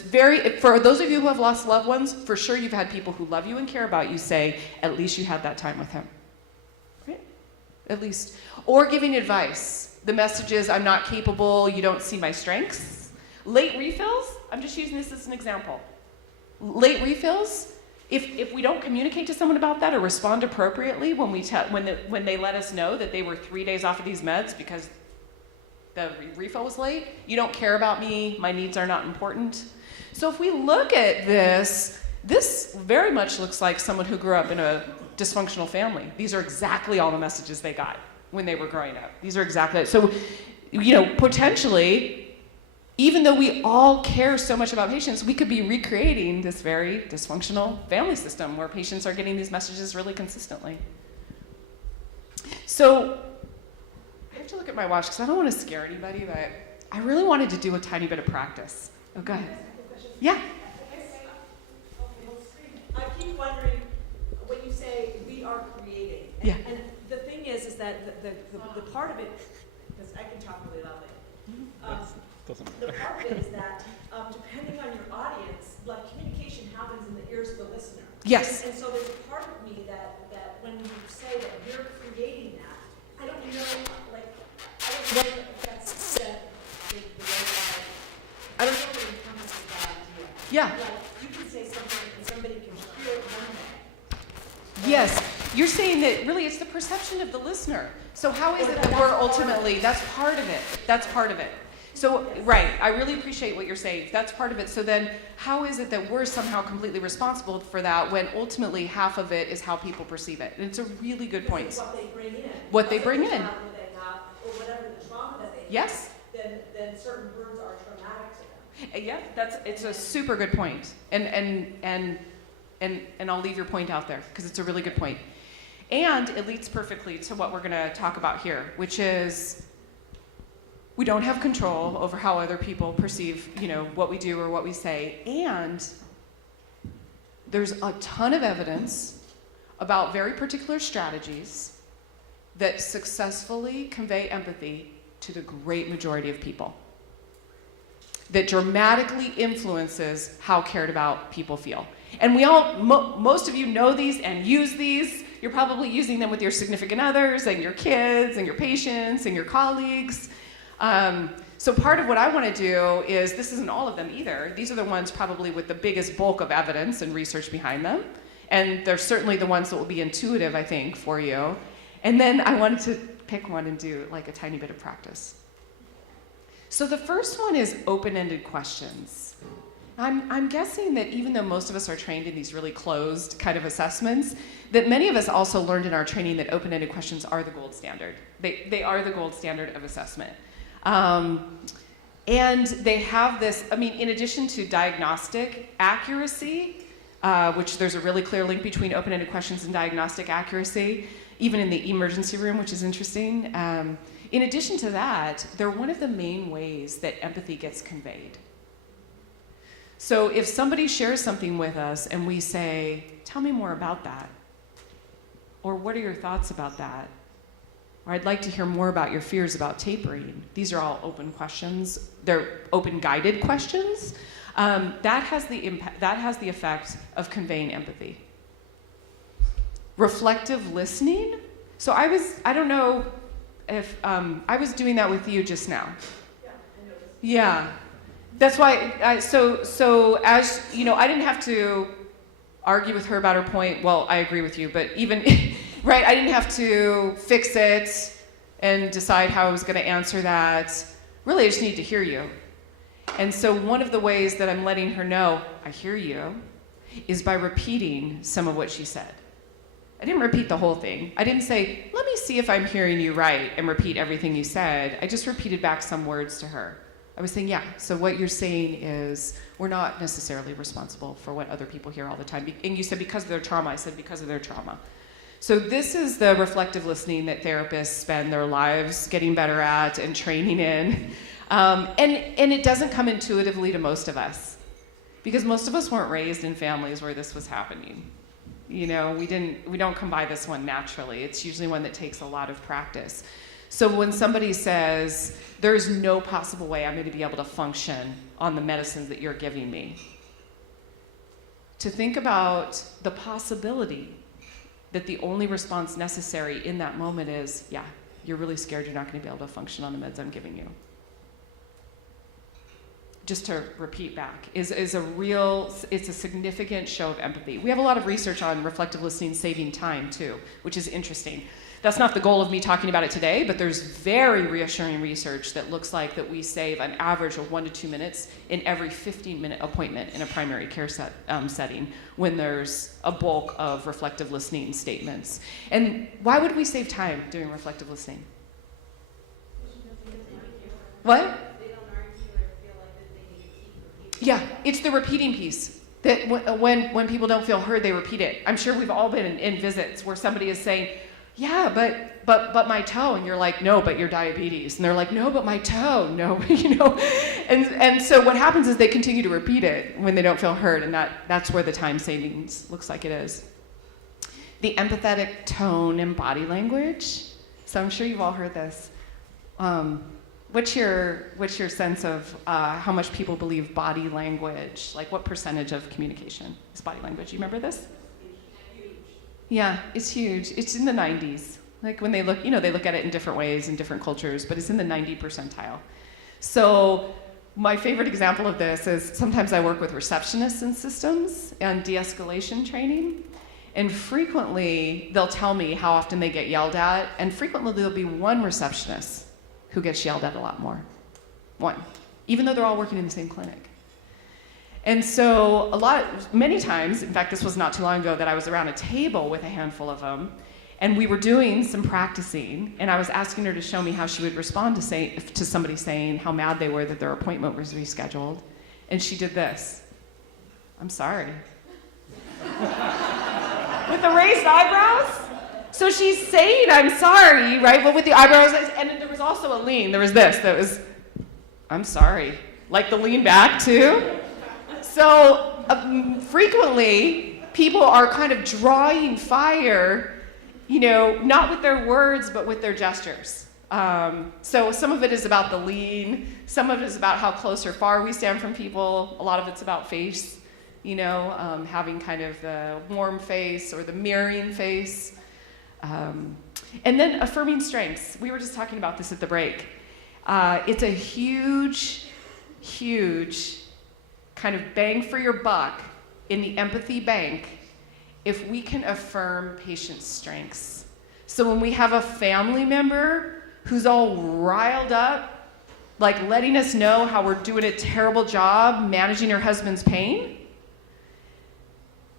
for those of you who have lost loved ones, for sure you've had people who love you and care about you say, "At least you had that time with him." Right? At least. Or giving advice. The message is, "I'm not capable, you don't see my strengths." Late refills, I'm just using this as an example. Late refills, if we don't communicate to someone about that or respond appropriately when they let us know that they were 3 days off of these meds because the refill was late, you don't care about me, my needs are not important. So if we look at this very much looks like someone who grew up in a dysfunctional family. These are exactly all the messages they got. when they were growing up. These are exactly it. So, potentially, even though we all care so much about patients, we could be recreating this very dysfunctional family system where patients are getting these messages really consistently. So, I have to look at my watch because I don't want to scare anybody, but I really wanted to do a tiny bit of practice. Oh, go ahead. Yeah. I keep wondering, when you say we are creating, and the thing is that the part of it, because I can talk really loudly, the part of it is that depending on your audience, like communication happens in the ears of the listener. Yes. And so there's a part of me that when you say that you're creating that, I don't know, I don't know if that's the way I don't know what encompasses that idea. Yeah. Like, you can say something and somebody can hear it one way. Yes. You're saying that really it's the perception of the listener. So how is it that we're ultimately, that's part of it. That's part of it. So, right, I really appreciate what you're saying. That's part of it. So then how is it that we're somehow completely responsible for that when ultimately half of it is how people perceive it? And it's a really good point. What they bring in. What they bring in. They have, or whatever the trauma that they have. Yes. Then certain words are traumatic to them. Yeah, it's a super good point. And I'll leave your point out there because it's a really good point. And it leads perfectly to what we're going to talk about here, which is we don't have control over how other people perceive, what we do or what we say. And there's a ton of evidence about very particular strategies that successfully convey empathy to the great majority of people, that dramatically influences how cared about people feel. And we all, most of you know these and use these. You're probably using them with your significant others and your kids and your patients and your colleagues. So part of what I want to do is, this isn't all of them either. These are the ones probably with the biggest bulk of evidence and research behind them. And they're certainly the ones that will be intuitive, I think, for you. And then I wanted to pick one and do like a tiny bit of practice. So the first one is open-ended questions. I'm guessing that even though most of us are trained in these really closed kind of assessments, that many of us also learned in our training that open-ended questions are the gold standard. They are the gold standard of assessment. And they have this, in addition to diagnostic accuracy, which there's a really clear link between open-ended questions and diagnostic accuracy, even in the emergency room, which is interesting. In addition to that, they're one of the main ways that empathy gets conveyed. So if somebody shares something with us and we say, tell me more about that, or what are your thoughts about that, or I'd like to hear more about your fears about tapering. These are all open questions. They're open-guided questions. That has the effect of conveying empathy. Reflective listening. So I don't know if I was doing that with you just now. Yeah, I noticed. Yeah, that's why. So as you know, I didn't have to argue with her about her point. Well, I agree with you, but even right, I didn't have to fix it and decide how I was going to answer that. Really, I just need to hear you. And so one of the ways that I'm letting her know I hear you is by repeating some of what she said. I didn't repeat the whole thing. I didn't say, let me see if I'm hearing you right, and repeat everything you said. I just repeated back some words to her. I was saying, yeah, so what you're saying is we're not necessarily responsible for what other people hear all the time. And you said because of their trauma. I said because of their trauma. So this is the reflective listening that therapists spend their lives getting better at and training in. And it doesn't come intuitively to most of us because most of us weren't raised in families where this was happening. We don't come by this one naturally. It's usually one that takes a lot of practice. So when somebody says, there's no possible way I'm going to be able to function on the medicines that you're giving me, to think about the possibility that the only response necessary in that moment is, yeah, you're really scared you're not going to be able to function on the meds I'm giving you. Just to repeat back, it's a significant show of empathy. We have a lot of research on reflective listening saving time too, which is interesting. That's not the goal of me talking about it today, but there's very reassuring research that looks like that we save an average of 1 to 2 minutes in every 15-minute appointment in a primary care setting when there's a bulk of reflective listening statements. And why would we save time doing reflective listening? What? They don't argue or feel like that they need to keep repeating. Yeah, it's the repeating piece. That when people don't feel heard, they repeat it. I'm sure we've all been in visits where somebody is saying, yeah, but my toe, and you're like, no, but your diabetes, and they're like, no, but my toe, no, and so what happens is they continue to repeat it when they don't feel heard, and that's where the time savings looks like it is. The empathetic tone and body language. So I'm sure you've all heard this. What's your sense of how much people believe body language? Like, what percentage of communication is body language? You remember this? Yeah, it's huge. It's in the 90s. Like when they look, they look at it in different ways in different cultures, but it's in the 90 percentile. So my favorite example of this is sometimes I work with receptionists in systems and de-escalation training, and frequently they'll tell me how often they get yelled at, and frequently there'll be one receptionist who gets yelled at a lot more. One, even though they're all working in the same clinic. And so many times, in fact, this was not too long ago that I was around a table with a handful of them, and we were doing some practicing, and I was asking her to show me how she would respond to somebody saying how mad they were that their appointment was rescheduled. And she did this. I'm sorry. With the raised eyebrows? So she's saying, I'm sorry, right? But with the eyebrows, and then there was also a lean. There was this, that was, I'm sorry. Like the lean back, too. So frequently, people are kind of drawing fire, not with their words, but with their gestures. So some of it is about the lean. Some of it is about how close or far we stand from people. A lot of it's about face, having kind of the warm face or the mirroring face. And then affirming strengths. We were just talking about this at the break. It's a huge, huge kind of bang for your buck in the empathy bank if we can affirm patients' strengths. So when we have a family member who's all riled up, like letting us know how we're doing a terrible job managing your husband's pain,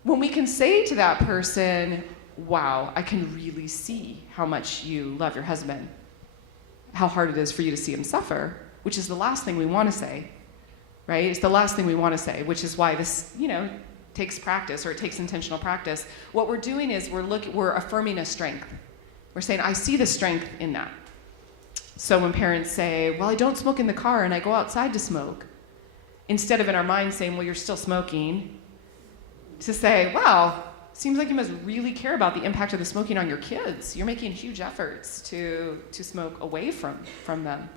when we can say to that person, wow, I can really see how much you love your husband, how hard it is for you to see him suffer, which is the last thing we want to say. Right? It's the last thing we want to say, which is why this, takes practice, or it takes intentional practice. What we're doing is we're affirming a strength. We're saying, I see the strength in that. So when parents say, well, I don't smoke in the car and I go outside to smoke, instead of in our mind saying, well, you're still smoking, to say, wow, seems like you must really care about the impact of the smoking on your kids. You're making huge efforts to smoke away from them.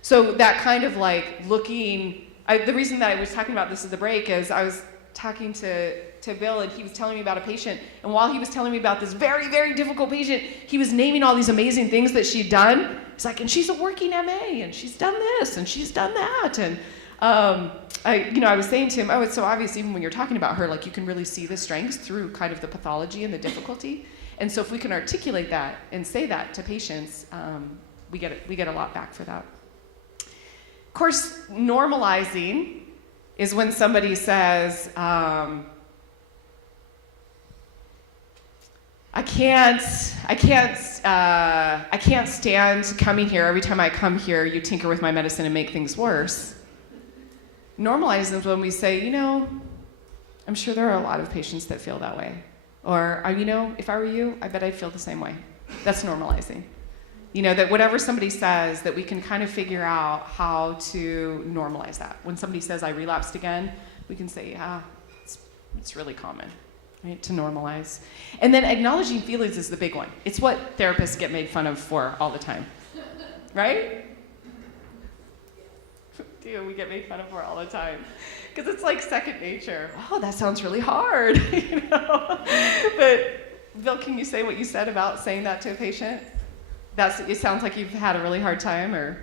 So that kind of like looking, the reason that I was talking about this at the break is I was talking to Bill, and he was telling me about a patient, and while he was telling me about this very, very difficult patient, he was naming all these amazing things that she'd done. He's like, and she's a working MA, and she's done this, and she's done that, and I was saying to him, oh, it's so obvious even when you're talking about her, like you can really see the strengths through kind of the pathology and the difficulty, and so if we can articulate that and say that to patients, we get a lot back for that. Of course, normalizing is when somebody says, I can't stand coming here. Every time I come here, you tinker with my medicine and make things worse. Normalizing is when we say, I'm sure there are a lot of patients that feel that way. Or, if I were you, I bet I'd feel the same way. That's normalizing. That whatever somebody says, that we can kind of figure out how to normalize that. When somebody says, I relapsed again, we can say, yeah, it's really common, right, to normalize. And then acknowledging feelings is the big one. It's what therapists get made fun of for all the time, right? We get made fun of for all the time. Because it's like second nature. Oh, that sounds really hard, But Bill, can you say what you said about saying that to a patient? It sounds like you've had a really hard time, or?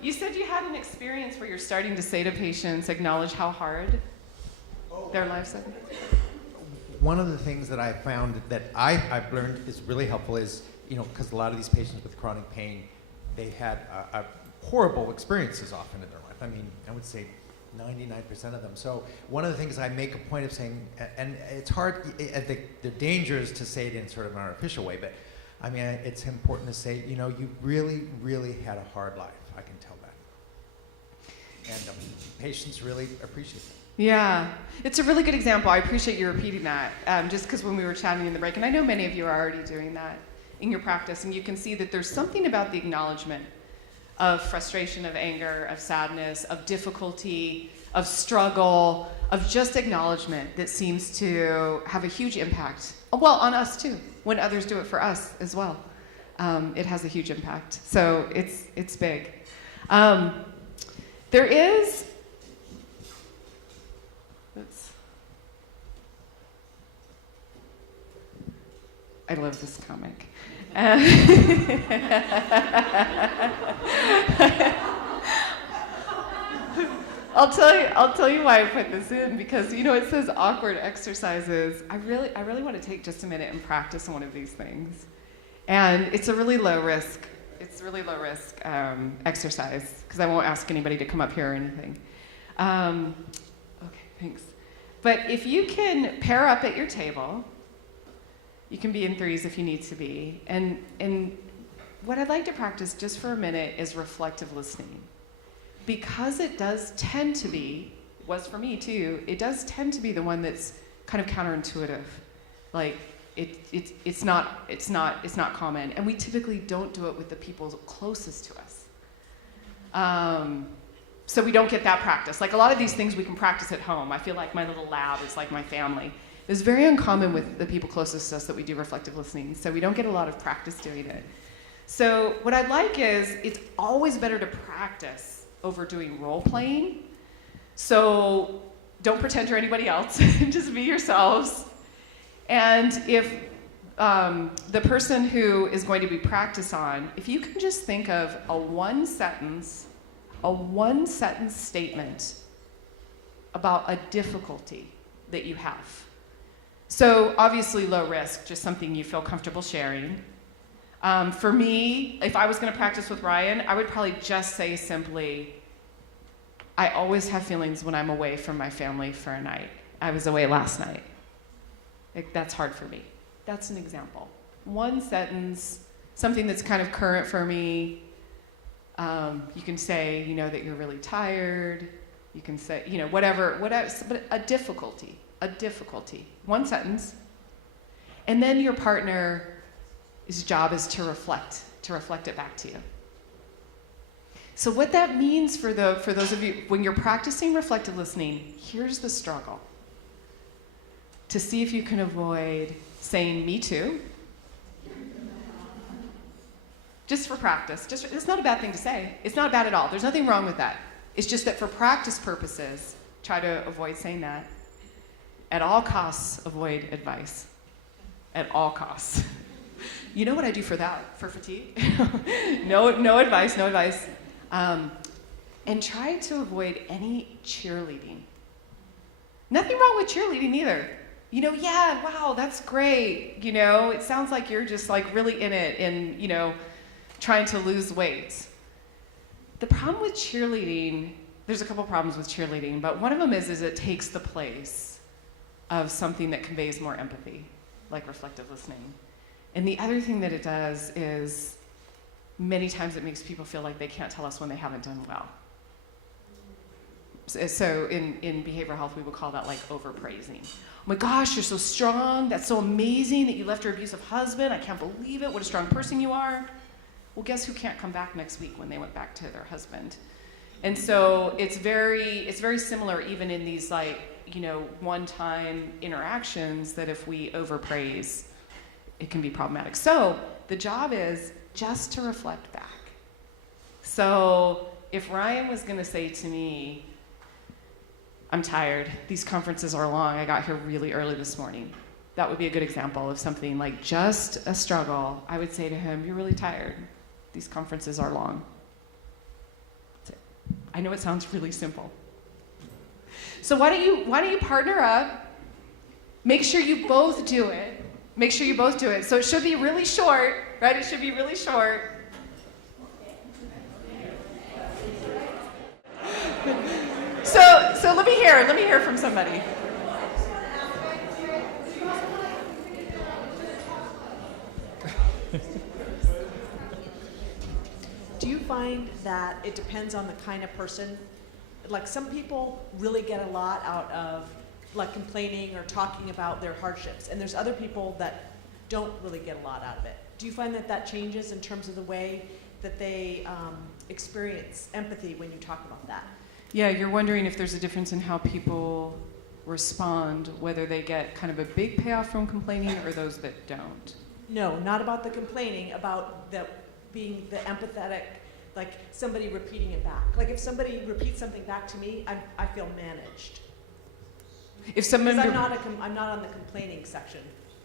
You said you had an experience where you're starting to say to patients, acknowledge how hard their lives are. one of the things that I found that I've learned is really helpful is, because a lot of these patients with chronic pain, they had horrible experiences often in their life. I mean, I would say 99% of them. So one of the things I make a point of saying, and it's hard, the danger is to say it in sort of an artificial way, but I mean, it's important to say, you really, really had a hard life. I can tell that. And patients really appreciate it. Yeah, it's a really good example. I appreciate you repeating that, just because when we were chatting in the break, and I know many of you are already doing that in your practice, and you can see that there's something about the acknowledgement of frustration, of anger, of sadness, of difficulty, of struggle, of just acknowledgement that seems to have a huge impact, well, on us too, when others do it for us as well. It has a huge impact. So it's big. There is... Oops. I love this comic. I'll tell you why I put this in, because it says awkward exercises. I really want to take just a minute and practice one of these things, and it's a really low risk. It's really low risk exercise, because I won't ask anybody to come up here or anything. Okay, thanks. But if you can pair up at your table, you can be in threes if you need to be. And what I'd like to practice just for a minute is reflective listening. Because it does tend to be, was for me too, it does tend to be the one that's kind of counterintuitive. Like it's not common. And we typically don't do it with the people closest to us. So we don't get that practice. Like a lot of these things we can practice at home. I feel like my little lab is like my family. It's very uncommon with the people closest to us that we do reflective listening. So we don't get a lot of practice doing it. So what I'd like is, it's always better to practice over doing role playing. So don't pretend you're anybody else. Just be yourselves. And if the person who is going to be practiced on, if you can just think of a one sentence statement about a difficulty that you have. So obviously low risk, just something you feel comfortable sharing. For me, if I was going to practice with Ryan, I would probably just say simply, I always have feelings when I'm away from my family for a night. I was away last night. That's hard for me. That's an example. One sentence, something that's kind of current for me. You can say, that you're really tired. You can say, whatever, but a difficulty. One sentence. And then your partner's job is to reflect it back to you. So what that means for those of you, when you're practicing reflective listening, here's the struggle. To see if you can avoid saying, me too. Just for practice. It's not a bad thing to say. It's not bad at all. There's nothing wrong with that. It's just that for practice purposes, try to avoid saying that. At all costs, avoid advice. At all costs. You know what I do for that, for fatigue? No advice. And try to avoid any cheerleading. Nothing wrong with cheerleading either. Yeah, wow, that's great. It sounds like you're just like really in it and, trying to lose weight. The problem with cheerleading, there's a couple problems with cheerleading, but one of them is it takes the place of something that conveys more empathy, like reflective listening. And the other thing that it does is many times it makes people feel like they can't tell us when they haven't done well. So in behavioral health, we would call that like overpraising. Oh my gosh, you're so strong. That's so amazing that you left your abusive husband. I can't believe it. What a strong person you are. Well, guess who can't come back next week when they went back to their husband? And so it's very similar even in these one-time interactions that if we overpraise, it can be problematic. So the job is just to reflect back. So if Ryan was going to say to me, I'm tired, these conferences are long, I got here really early this morning. That would be a good example of something like just a struggle. I would say to him, you're really tired. These conferences are long. I know it sounds really simple. So why don't you partner up Make sure you both do it. Make sure you both do it. So it should be really short, right? It should be really short. So let me hear from somebody. Do you find that it depends on the kind of person? Like some people really get a lot out of like complaining or talking about their hardships, and there's other people that don't really get a lot out of it. Do you find that that changes in terms of the way that they experience empathy when you talk about that? Yeah, you're wondering if there's a difference in how people respond, whether they get kind of a big payoff from complaining or those that don't. No, not about the complaining, about the being the empathetic, like somebody repeating it back. Like if somebody repeats something back to me, I feel managed. If someone Because I'm not on the complaining section.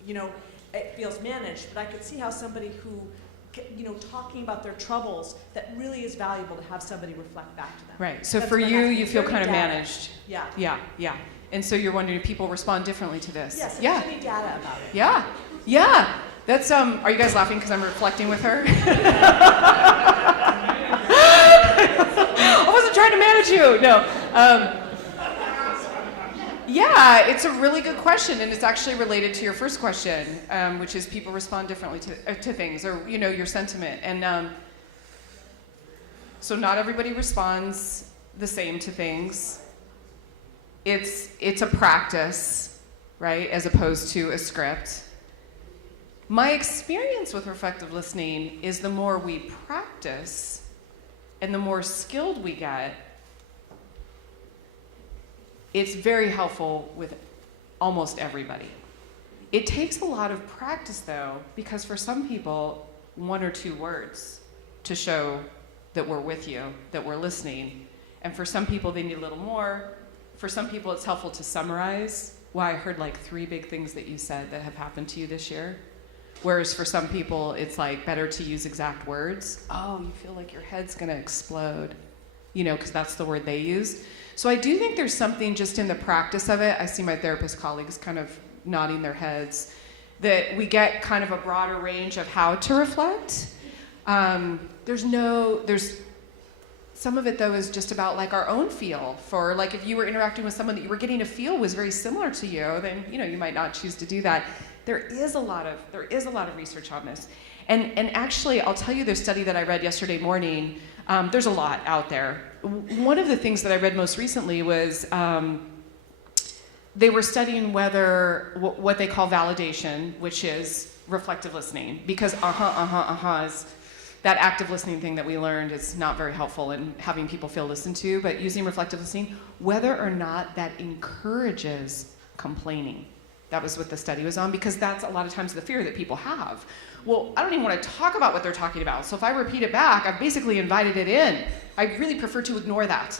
You know, it feels managed, but I could see how somebody who, you know, talking about their troubles, that really is valuable to have somebody reflect back to them. Right. So That's for what I'm you, asking. you feel Is there kind of any data? managed. Yeah. Yeah. And so you're wondering if people respond differently to this. Yes, if Yeah. there's any data about it. Yeah. That's are you guys laughing because I'm reflecting with her? I wasn't trying to manage you. No. Yeah, it's a really good question, and it's actually related to your first question, which is people respond differently to things, or you know, your sentiment. And so not everybody responds the same to things. It's a practice, right, as opposed to a script. My experience with reflective listening is the more we practice and the more skilled we get, it's very helpful with almost everybody. It takes a lot of practice though, because for some people, 1 or 2 words to show that we're with you, that we're listening. And for some people, they need a little more. For some people, it's helpful to summarize. Well, I heard like 3 big things that you said that have happened to you this year. Whereas for some people, it's like better to use exact words. Oh, you feel like your head's gonna explode, you know, because that's the word they use. So I do think there's something just in the practice of it. I see my therapist colleagues kind of nodding their heads, that we get kind of a broader range of how to reflect. There's some of it though is just about like our own feel for like if you were interacting with someone that you were getting a feel was very similar to you, then you know you might not choose to do that. There is a lot of research on this. And actually, I'll tell you the study that I read yesterday morning. There's a lot out there. One of the things that I read most recently was they were studying whether what they call validation, which is reflective listening, because is that active listening thing that we learned is not very helpful in having people feel listened to, but using reflective listening, whether or not that encourages complaining. That was what the study was on, because that's a lot of times the fear that people have. Well, I don't even want to talk about what they're talking about, so if I repeat it back, I've basically invited it in. I really prefer to ignore that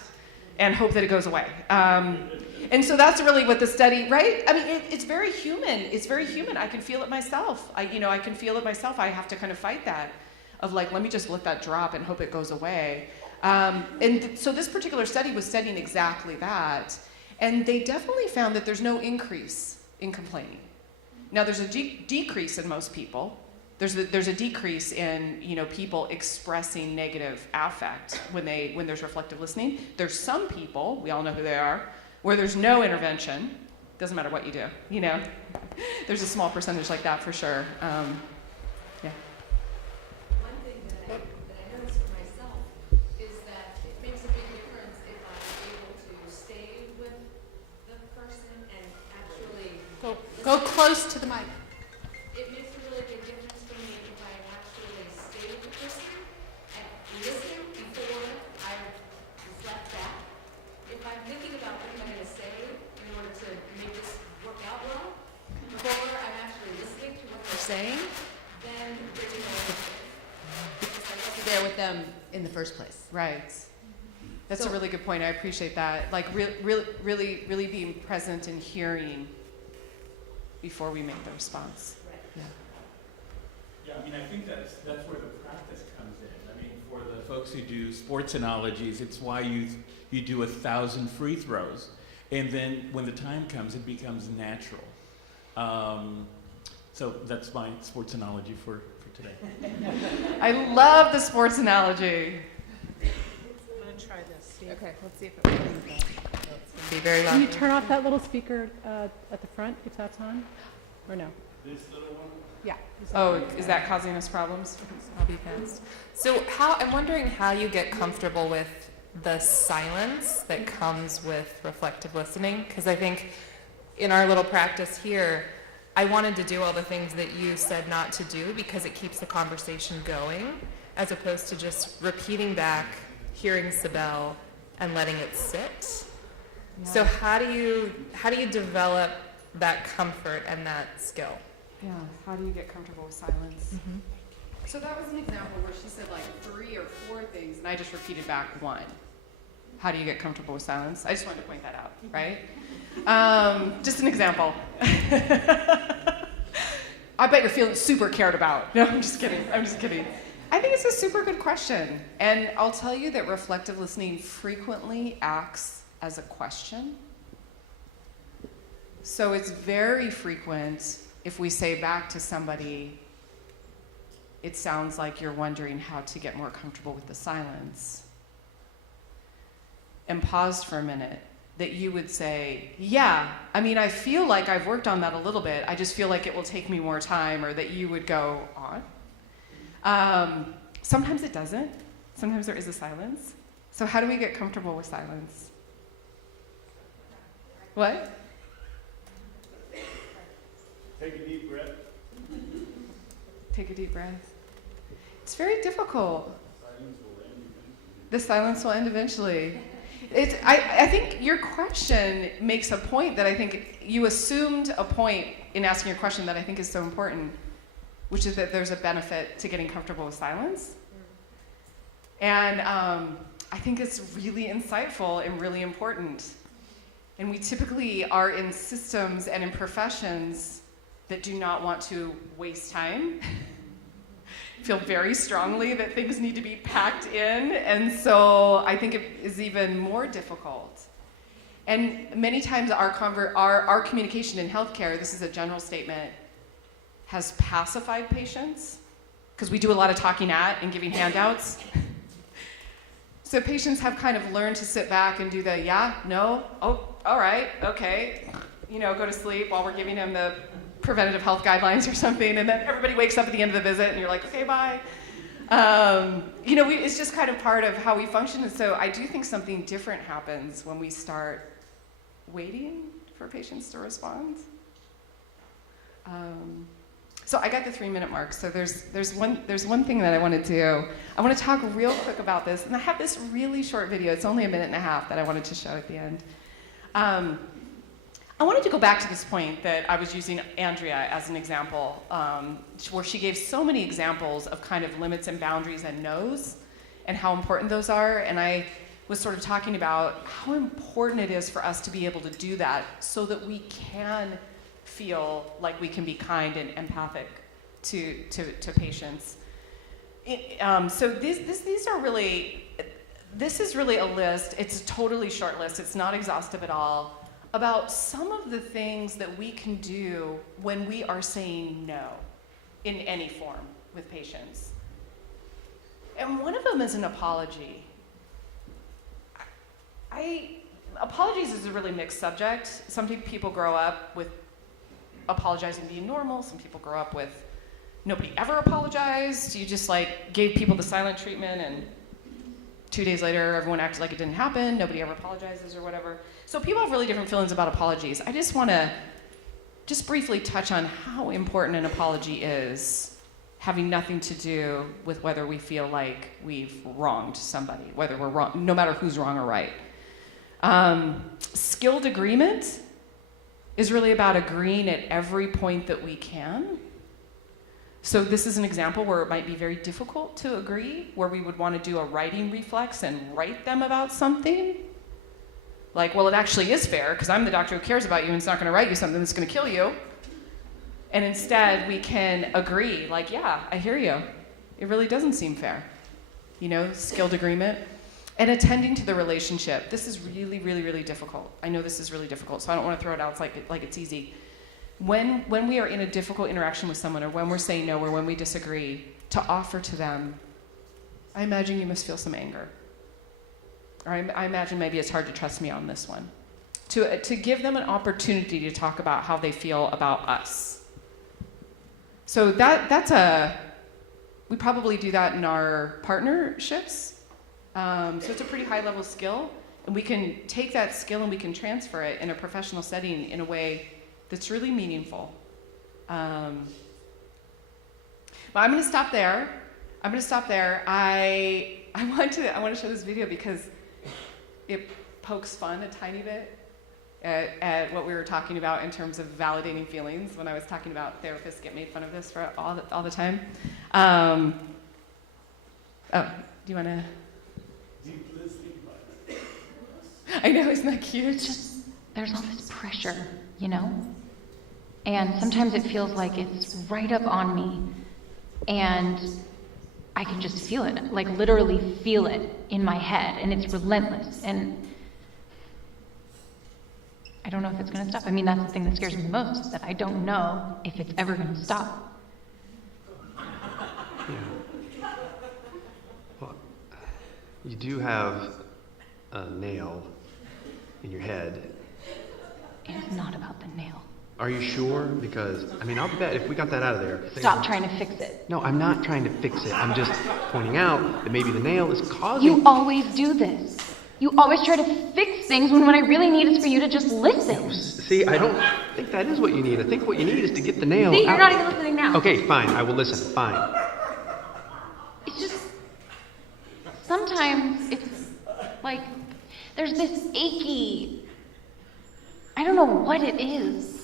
and hope that it goes away. And so that's really what the study, right? I mean, it's very human. It's very human. I can feel it myself. I can feel it myself. I have to kind of fight that of like, let me just let that drop and hope it goes away. So this particular study was studying exactly that. And they definitely found that there's no increase in complaining. Now there's a decrease in most people. There's a decrease in people expressing negative affect when there's reflective listening. There's some people, we all know who they are, where there's no intervention. Doesn't matter what you do, There's a small percentage like that for sure. Yeah. One thing that I noticed for myself is that it makes a big difference if I'm able to stay with the person and actually Go close to the mic. it makes a really big difference for me if I actually stay with the person and listen before I reflect back. If I'm thinking about what am I going to say in order to make this work out well, before I'm actually listening to what they're saying, then there's no benefit. Because I wasn't there with them in the first place. Right. That's a really good point. I appreciate that. Like really being present and hearing before we make the response. Right. Yeah, I mean, I think that's where the practice comes in. I mean, for the folks who do sports analogies, it's why you do 1,000 free throws, and then when the time comes, it becomes natural. So that's my sports analogy for today. I love the sports analogy. I'm gonna try this. Okay, let's see if it works. It's be very loud. Can you turn off that little speaker at the front if that's on? Or no? This little one? Yeah. Oh, is that causing us problems? I'll be fast. So I'm wondering how you get comfortable with the silence that comes with reflective listening, because I think in our little practice here, I wanted to do all the things that you said not to do because it keeps the conversation going, as opposed to just repeating back, hearing Sibel, and letting it sit. Yeah. So how do you develop that comfort and that skill? Yeah, how do you get comfortable with silence? Mm-hmm. So that was an example where she said like 3 or 4 things, and I just repeated back 1. How do you get comfortable with silence? I just wanted to point that out, right? Just an example. I bet you're feeling super cared about. No, I'm just kidding. I think it's a super good question. And I'll tell you that reflective listening frequently acts as a question. So it's very frequent if we say back to somebody, it sounds like you're wondering how to get more comfortable with the silence, and paused for a minute, that you would say, yeah, I mean, I feel like I've worked on that a little bit. I just feel like it will take me more time, or that you would go on. Sometimes it doesn't. Sometimes there is a silence. So how do we get comfortable with silence? What? Take a deep breath. Take a deep breath. It's very difficult. The silence will end eventually. I think your question makes a point that I think you assumed a point in asking your question that I think is so important, which is that there's a benefit to getting comfortable with silence. And I think it's really insightful and really important. And we typically are in systems and in professions that do not want to waste time. Feel very strongly that things need to be packed in, and so I think it is even more difficult. And many times our communication in healthcare, this is a general statement, has pacified patients, because we do a lot of talking at and giving handouts. So patients have kind of learned to sit back and do the yeah, no, oh, all right, okay, go to sleep while we're giving them the preventative health guidelines or something, and then everybody wakes up at the end of the visit and you're like, okay, bye. It's just kind of part of how we function, and so I do think something different happens when we start waiting for patients to respond. So I got the 3-minute mark, so there's one thing that I want to do. I want to talk real quick about this, and I have this really short video, it's only 1.5 minutes that I wanted to show at the end. I wanted to go back to this point that I was using Andrea as an example, where she gave so many examples of kind of limits and boundaries and no's, and how important those are. And I was sort of talking about how important it is for us to be able to do that so that we can feel like we can be kind and empathic to patients. So these are really, this is really a list. It's a totally short list. It's not exhaustive at all, about some of the things that we can do when we are saying no in any form with patients. And one of them is an apology. Apologies is a really mixed subject. Some people grow up with apologizing being normal. Some people grow up with nobody ever apologized. You just gave people the silent treatment, and 2 days later everyone acted like it didn't happen. Nobody ever apologizes or whatever. So people have really different feelings about apologies. I just want to briefly touch on how important an apology is, having nothing to do with whether we feel like we've wronged somebody, whether we're wrong, no matter who's wrong or right. Skilled agreement is really about agreeing at every point that we can. So this is an example where it might be very difficult to agree, where we would want to do a writing reflex and write them about something. Like, well, it actually is fair, because I'm the doctor who cares about you and it's not going to write you something that's going to kill you. And instead, we can agree, like, yeah, I hear you. It really doesn't seem fair. Skilled agreement. And attending to the relationship. This is really, really, really difficult. I know this is really difficult, so I don't want to throw it out like it's easy. when we are in a difficult interaction with someone, or when we're saying no, or when we disagree, to offer to them, I imagine you must feel some anger. Or I imagine maybe it's hard to trust me on this one. To give them an opportunity to talk about how they feel about us. So we probably do that in our partnerships. So it's a pretty high level skill, and we can take that skill and we can transfer it in a professional setting in a way that's really meaningful. But I'm going to stop there. I want to show this video because it pokes fun a tiny bit at what we were talking about in terms of validating feelings. When I was talking about therapists get made fun of this for all the time. Do you want to? I know, isn't that cute? Just, there's all this pressure, you know? And sometimes it feels like it's right up on me. And I can just feel it, like literally feel it in my head. And it's relentless. And I don't know if it's going to stop. I mean, that's the thing that scares me the most, that I don't know if it's ever going to stop. Yeah. Well, you do have a nail in your head. It is not about the nail. Are you sure? Because, I mean, I'll bet if we got that out of there... Stop trying to fix it. No, I'm not trying to fix it. I'm just pointing out that maybe the nail is causing... You always do this. You always try to fix things when what I really need is for you to just listen. See, I don't think that is what you need. I think what you need is to get the nail See, out. you're not even listening now. Okay, fine. I will listen. Fine. It's just... Sometimes it's like there's this achy... I don't know what it is.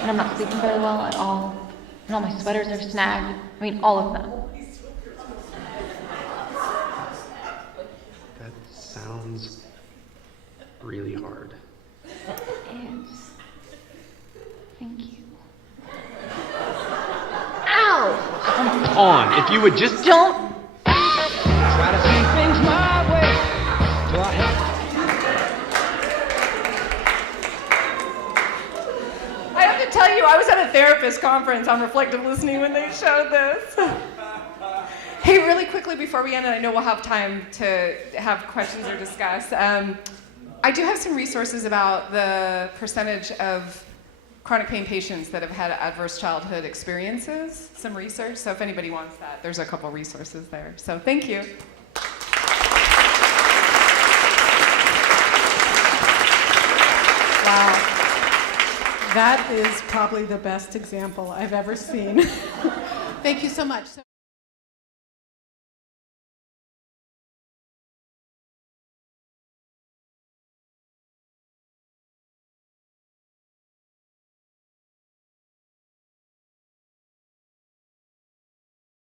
And I'm not sleeping very well at all. And all my sweaters are snagged. I mean, all of them. That sounds really hard. It's... Thank you. Ow! Come on, if you would just... Don't... Try to see things my way. Do I have I have to tell you, I was at a therapist conference on reflective listening when they showed this. Hey, really quickly before we end, and I know we'll have time to have questions or discuss, I do have some resources about the percentage of chronic pain patients that have had adverse childhood experiences, some research. So if anybody wants that, there's a couple resources there. So thank you. Wow. That is probably the best example I've ever seen. Thank you so much.